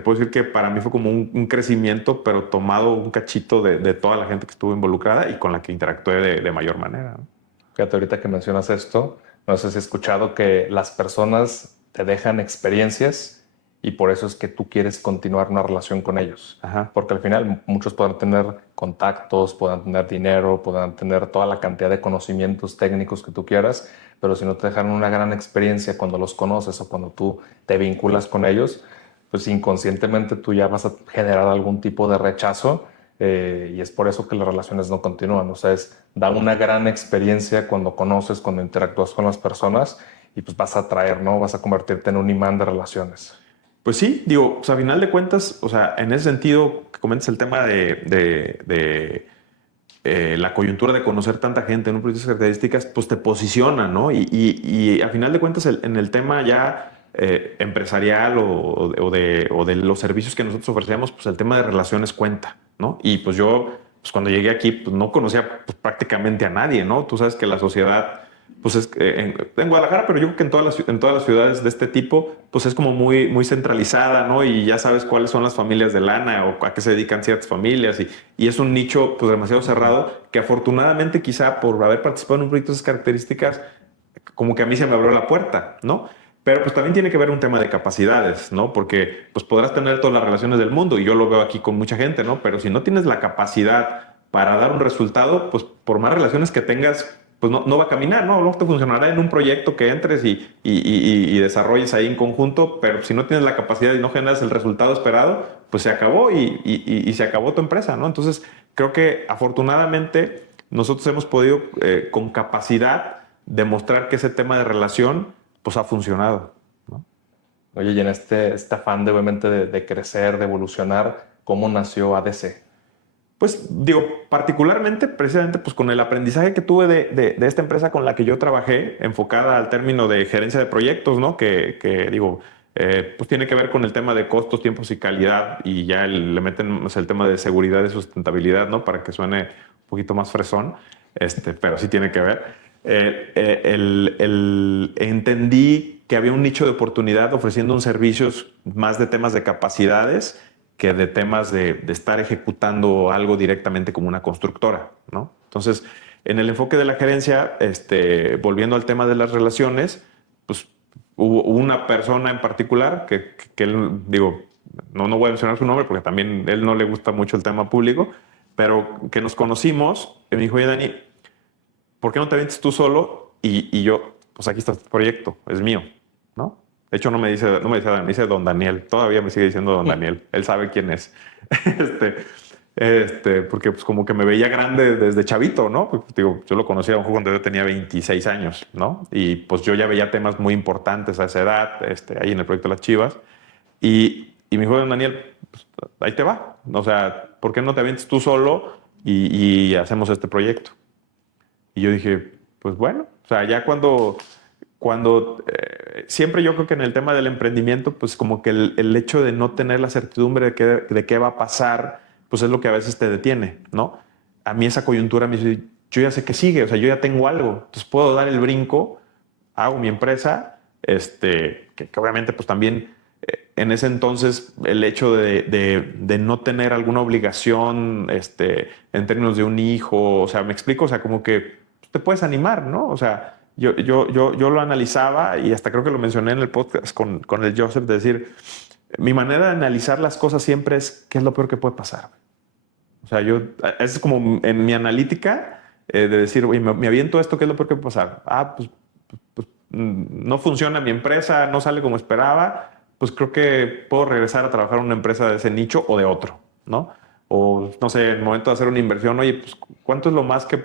puedo decir que para mí fue como un crecimiento, pero tomado un cachito de toda la gente que estuvo involucrada y con la que interactué de mayor manera, ¿no? Fíjate, ahorita que mencionas esto, no sé si has escuchado que las personas te dejan experiencias y por eso es que tú quieres continuar una relación con ellos. Ajá. Porque al final muchos podrán tener contactos, podrán tener dinero, podrán tener toda la cantidad de conocimientos técnicos que tú quieras, pero si no te dejan una gran experiencia cuando los conoces o cuando tú te vinculas con ellos, pues inconscientemente tú ya vas a generar algún tipo de rechazo. Y es por eso que las relaciones no continúan. O sea, da una gran experiencia cuando conoces, cuando interactúas con las personas y pues vas a atraer, ¿no? Vas a convertirte en un imán de relaciones. Pues sí, digo, o sea, a final de cuentas, o sea, en ese sentido, que comentas el tema de la coyuntura de conocer tanta gente en un proyecto de características, pues te posiciona, ¿no? Y a final de cuentas, en el tema ya empresarial o de los servicios que nosotros ofrecemos, pues el tema de relaciones cuenta, ¿no? Y pues yo, pues cuando llegué aquí, pues no conocía pues, prácticamente a nadie, ¿no? Tú sabes que la sociedad, pues es en Guadalajara, pero yo creo que en todas las ciudades de este tipo, pues es como muy centralizada, ¿no? Y ya sabes cuáles son las familias de lana o a qué se dedican ciertas familias y es un nicho pues demasiado cerrado que afortunadamente quizá por haber participado en un proyecto de esas características, como que a mí se me abrió la puerta, ¿no? Pero pues también tiene que ver un tema de capacidades, ¿no? Porque pues podrás tener todas las relaciones del mundo y yo lo veo aquí con mucha gente, ¿no? Pero si no tienes la capacidad para dar un resultado, pues por más relaciones que tengas, pues no va a caminar, ¿no? No te funcionará en un proyecto que entres y desarrolles ahí en conjunto, pero si no tienes la capacidad y no generas el resultado esperado, pues se acabó y se acabó tu empresa, ¿no? Entonces creo que afortunadamente nosotros hemos podido con capacidad demostrar que ese tema de relación pues ha funcionado, ¿no? Oye, y en este afán de obviamente de crecer, de evolucionar, ¿cómo nació ADC? Pues digo, particularmente, precisamente, pues con el aprendizaje que tuve de esta empresa con la que yo trabajé, enfocada al término de gerencia de proyectos, ¿no? Que digo, pues tiene que ver con el tema de costos, tiempos y calidad, y ya le meten el tema de seguridad y sustentabilidad, ¿no? Para que suene un poquito más fresón, pero sí tiene que ver. Entendí que había un nicho de oportunidad ofreciendo un servicios más de temas de capacidades que de temas de estar ejecutando algo directamente como una constructora, ¿no? Entonces, en el enfoque de la gerencia, volviendo al tema de las relaciones, pues hubo una persona en particular que él, digo, no voy a mencionar su nombre porque también a él no le gusta mucho el tema público, pero que nos conocimos, y me dijo, oye, Dani, ¿por qué no te avientes tú solo? Y yo, pues aquí está este proyecto, es mío, ¿no? De hecho, no me dice Dani, me dice Don Daniel. Todavía me sigue diciendo Don Daniel. Él sabe quién es. Porque pues como que me veía grande desde chavito, ¿no? Pues, digo, yo lo conocía a un cuando yo tenía 26 años, ¿no? Y pues yo ya veía temas muy importantes a esa edad, ahí en el proyecto de las Chivas. Y me dijo, Don Daniel, pues, ahí te va. O sea, ¿por qué no te avientes tú solo y hacemos este proyecto? Y yo dije, pues bueno, o sea, ya cuando siempre yo creo que en el tema del emprendimiento, pues como que el hecho de no tener la certidumbre de qué va a pasar, pues es lo que a veces te detiene, ¿no? A mí esa coyuntura me dice, yo ya sé que sigue, o sea, yo ya tengo algo, entonces puedo dar el brinco hago mi empresa, que obviamente pues también en ese entonces el hecho de no tener alguna obligación en términos de un hijo, o sea, me explico, o sea, como que te puedes animar, ¿no? O sea, yo lo analizaba y hasta creo que lo mencioné en el podcast con el Joseph, de decir, mi manera de analizar las cosas siempre es qué es lo peor que puede pasar. O sea, es como en mi analítica de decir, oye, me aviento esto, ¿qué es lo peor que puede pasar? Pues, no funciona mi empresa, no sale como esperaba, pues creo que puedo regresar a trabajar en una empresa de ese nicho o de otro, ¿no? O no sé, en el momento de hacer una inversión, oye, pues ¿cuánto es lo más que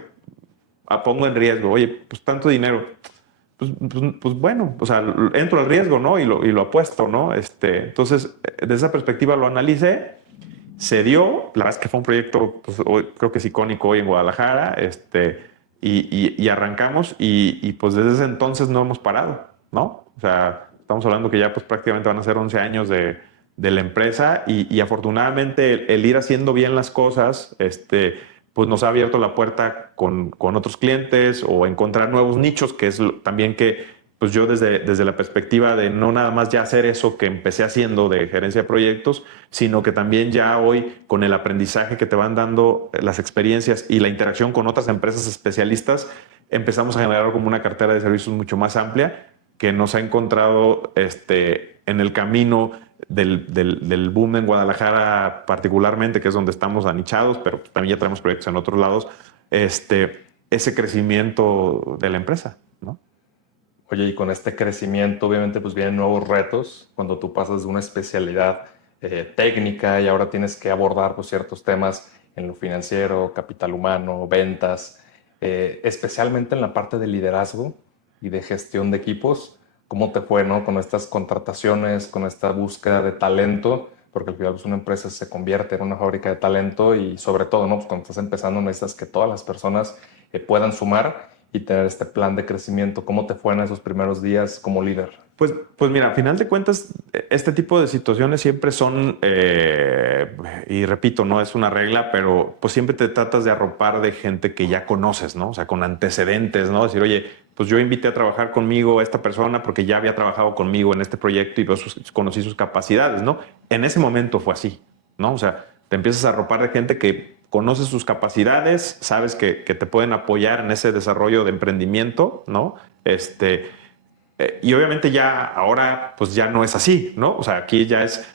pongo en riesgo? Oye, pues tanto dinero. Pues bueno, o sea, entro al riesgo, ¿no? Y lo apuesto, ¿no? Entonces, desde esa perspectiva lo analicé, se dio, la verdad es que fue un proyecto, pues, creo que es icónico hoy en Guadalajara, y arrancamos y pues desde ese entonces no hemos parado, ¿no? O sea, estamos hablando que ya pues prácticamente van a ser 11 años de la empresa y afortunadamente el ir haciendo bien las cosas, pues nos ha abierto la puerta con otros clientes o encontrar nuevos nichos, que es también que pues yo desde la perspectiva de no nada más ya hacer eso que empecé haciendo de gerencia de proyectos, sino que también ya hoy con el aprendizaje que te van dando las experiencias y la interacción con otras empresas especialistas, empezamos a generar como una cartera de servicios mucho más amplia que nos ha encontrado en el camino del boom en Guadalajara particularmente, que es donde estamos anichados, pero también ya tenemos proyectos en otros lados, ese crecimiento de la empresa, ¿no? Oye, y con este crecimiento, obviamente, pues vienen nuevos retos cuando tú pasas de una especialidad técnica y ahora tienes que abordar pues, ciertos temas en lo financiero, capital humano, ventas, especialmente en la parte de liderazgo y de gestión de equipos. ¿Cómo te fue, no? Con estas contrataciones, con esta búsqueda de talento, porque al final pues, una empresa se convierte en una fábrica de talento y sobre todo, ¿no? Pues, cuando estás empezando necesitas que todas las personas puedan sumar y tener este plan de crecimiento. ¿Cómo te fue en esos primeros días como líder? Pues mira, a final de cuentas, este tipo de situaciones siempre son, y repito, no es una regla, pero pues siempre te tratas de arropar de gente que ya conoces, ¿no? O sea, con antecedentes, ¿no? Decir, oye, pues yo invité a trabajar conmigo a esta persona porque ya había trabajado conmigo en este proyecto y conocí sus capacidades, ¿no? En ese momento fue así, ¿no? O sea, te empiezas a arropar de gente que conoces sus capacidades, sabes que te pueden apoyar en ese desarrollo de emprendimiento, ¿no? Y obviamente ya ahora pues ya no es así, ¿no? O sea, aquí ya es,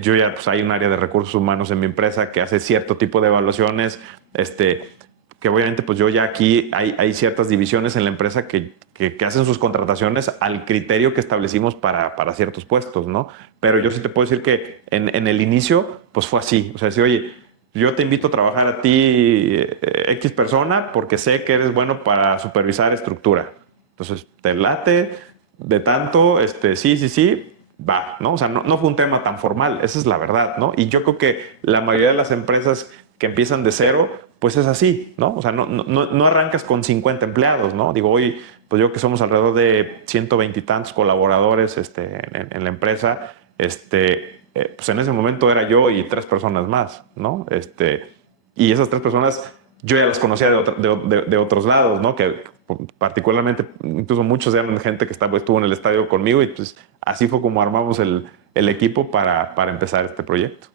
yo ya pues hay un área de recursos humanos en mi empresa que hace cierto tipo de evaluaciones, que obviamente pues yo ya aquí hay ciertas divisiones en la empresa que hacen sus contrataciones al criterio que establecimos para ciertos puestos, ¿no? Pero yo sí te puedo decir que en el inicio pues fue así, o sea, sí, oye, yo te invito a trabajar a ti X persona porque sé que eres bueno para supervisar estructura. Entonces, te late de tanto, sí, va, ¿no? O sea, no fue un tema tan formal, esa es la verdad, ¿no? Y yo creo que la mayoría de las empresas que empiezan de cero, pues es así, ¿no? O sea, no arrancas con 50 empleados, ¿no? Digo, hoy, pues yo que somos alrededor de 120 y tantos colaboradores en la empresa, pues en ese momento era yo y 3 personas más, ¿no? Y esas 3 personas yo ya las conocía de otros lados, ¿no? Que particularmente, incluso muchos eran gente que estuvo en el estadio conmigo y pues así fue como armamos el equipo para empezar este proyecto.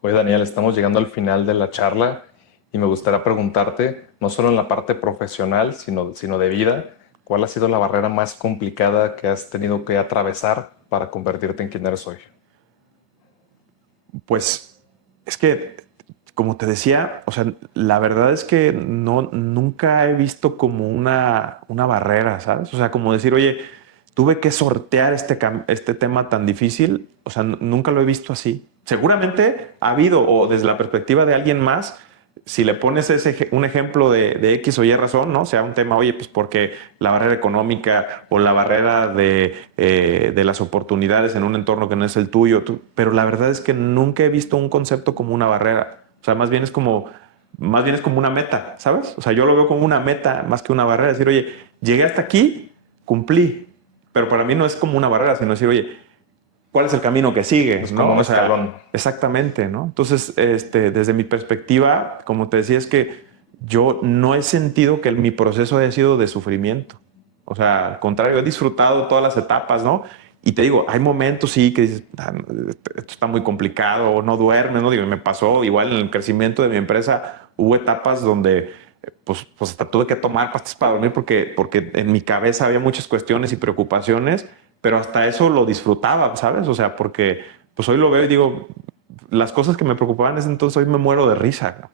Oye, Daniel, estamos llegando al final de la charla y me gustaría preguntarte, no solo en la parte profesional, sino de vida, ¿cuál ha sido la barrera más complicada que has tenido que atravesar para convertirte en quien eres hoy? Pues es que, como te decía, o sea, la verdad es que nunca he visto como una barrera, ¿sabes? O sea, como decir, oye, tuve que sortear este tema tan difícil, o sea, nunca lo he visto así. Seguramente ha habido, o desde la perspectiva de alguien más, si le pones un ejemplo de X o Y razón, ¿no? O sea, un tema, oye, pues porque la barrera económica o la barrera de las oportunidades en un entorno que no es el tuyo, pero la verdad es que nunca he visto un concepto como una barrera. O sea, más bien es como una meta, ¿sabes? O sea, yo lo veo como una meta más que una barrera. Decir, oye, llegué hasta aquí, cumplí. Pero para mí no es como una barrera, sino decir, oye, ¿cuál es el camino que sigue? Es ¿no? como un O sea, escalón. exactamente, ¿no? Entonces, desde mi perspectiva, como te decía, es que yo no he sentido que mi proceso haya sido de sufrimiento. O sea, al contrario, he disfrutado todas las etapas, ¿no? Y te digo, hay momentos sí que dices, esto está muy complicado o no duermes, ¿no? Digo, me pasó igual en el crecimiento de mi empresa, hubo etapas donde pues hasta tuve que tomar pastas para dormir porque en mi cabeza había muchas cuestiones y preocupaciones, pero hasta eso lo disfrutaba, ¿sabes? O sea, porque pues hoy lo veo y digo, las cosas que me preocupaban en ese entonces hoy me muero de risa,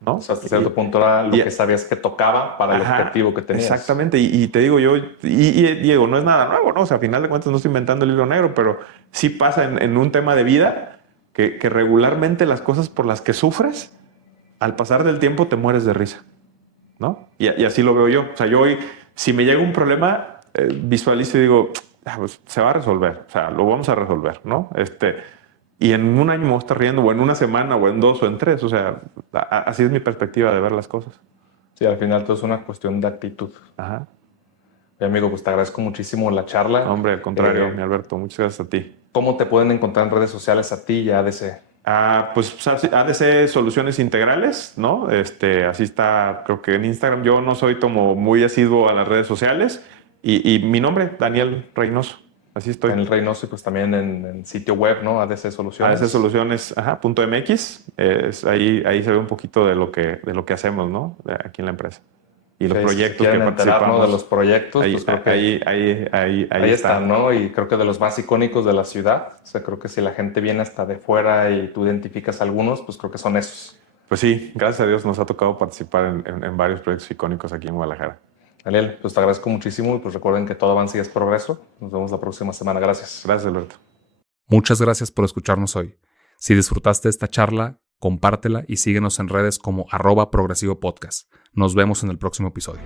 ¿no? O sea, hasta cierto punto era lo que sabías que tocaba para el objetivo que tenías. Exactamente. Y te digo yo, y Diego, no es nada nuevo, ¿no? O sea, a final de cuentas no estoy inventando el libro negro, pero sí pasa en un tema de vida que regularmente las cosas por las que sufres, al pasar del tiempo te mueres de risa, ¿no? Y así lo veo yo. O sea, yo hoy, si me llega un problema, visualizo y digo, pues se va a resolver. O sea, lo vamos a resolver, ¿no? Y en un año me voy a estar riendo, o en una semana, o en 2, o en 3. O sea, así es mi perspectiva de ver las cosas. Sí, al final todo es una cuestión de actitud. Ajá. Mi amigo, pues te agradezco muchísimo la charla. Hombre, al contrario, mi Alberto, muchas gracias a ti. ¿Cómo te pueden encontrar en redes sociales a ti y a ADC? Pues ADC Soluciones Integrales, ¿no? Así está, creo que en Instagram. Yo no soy como muy asiduo a las redes sociales. Y mi nombre, Daniel Reynoso. Así estoy. En el Reynoso y pues también en sitio web, ¿no? ADC Soluciones. ADC Soluciones, .mx. Ahí se ve un poquito de lo que hacemos, ¿no? Aquí en la empresa. Y los proyectos que participamos. De los proyectos, ahí, pues creo que ahí están, ¿no? Y creo que de los más icónicos de la ciudad. O sea, creo que si la gente viene hasta de fuera y tú identificas algunos, pues creo que son esos. Pues sí, gracias a Dios nos ha tocado participar en varios proyectos icónicos aquí en Guadalajara. Daniel, pues te agradezco muchísimo y pues recuerden que todo avance y es progreso. Nos vemos la próxima semana. Gracias. Gracias, Alberto. Muchas gracias por escucharnos hoy. Si disfrutaste esta charla, compártela y síguenos en redes como @progresivopodcast. Nos vemos en el próximo episodio.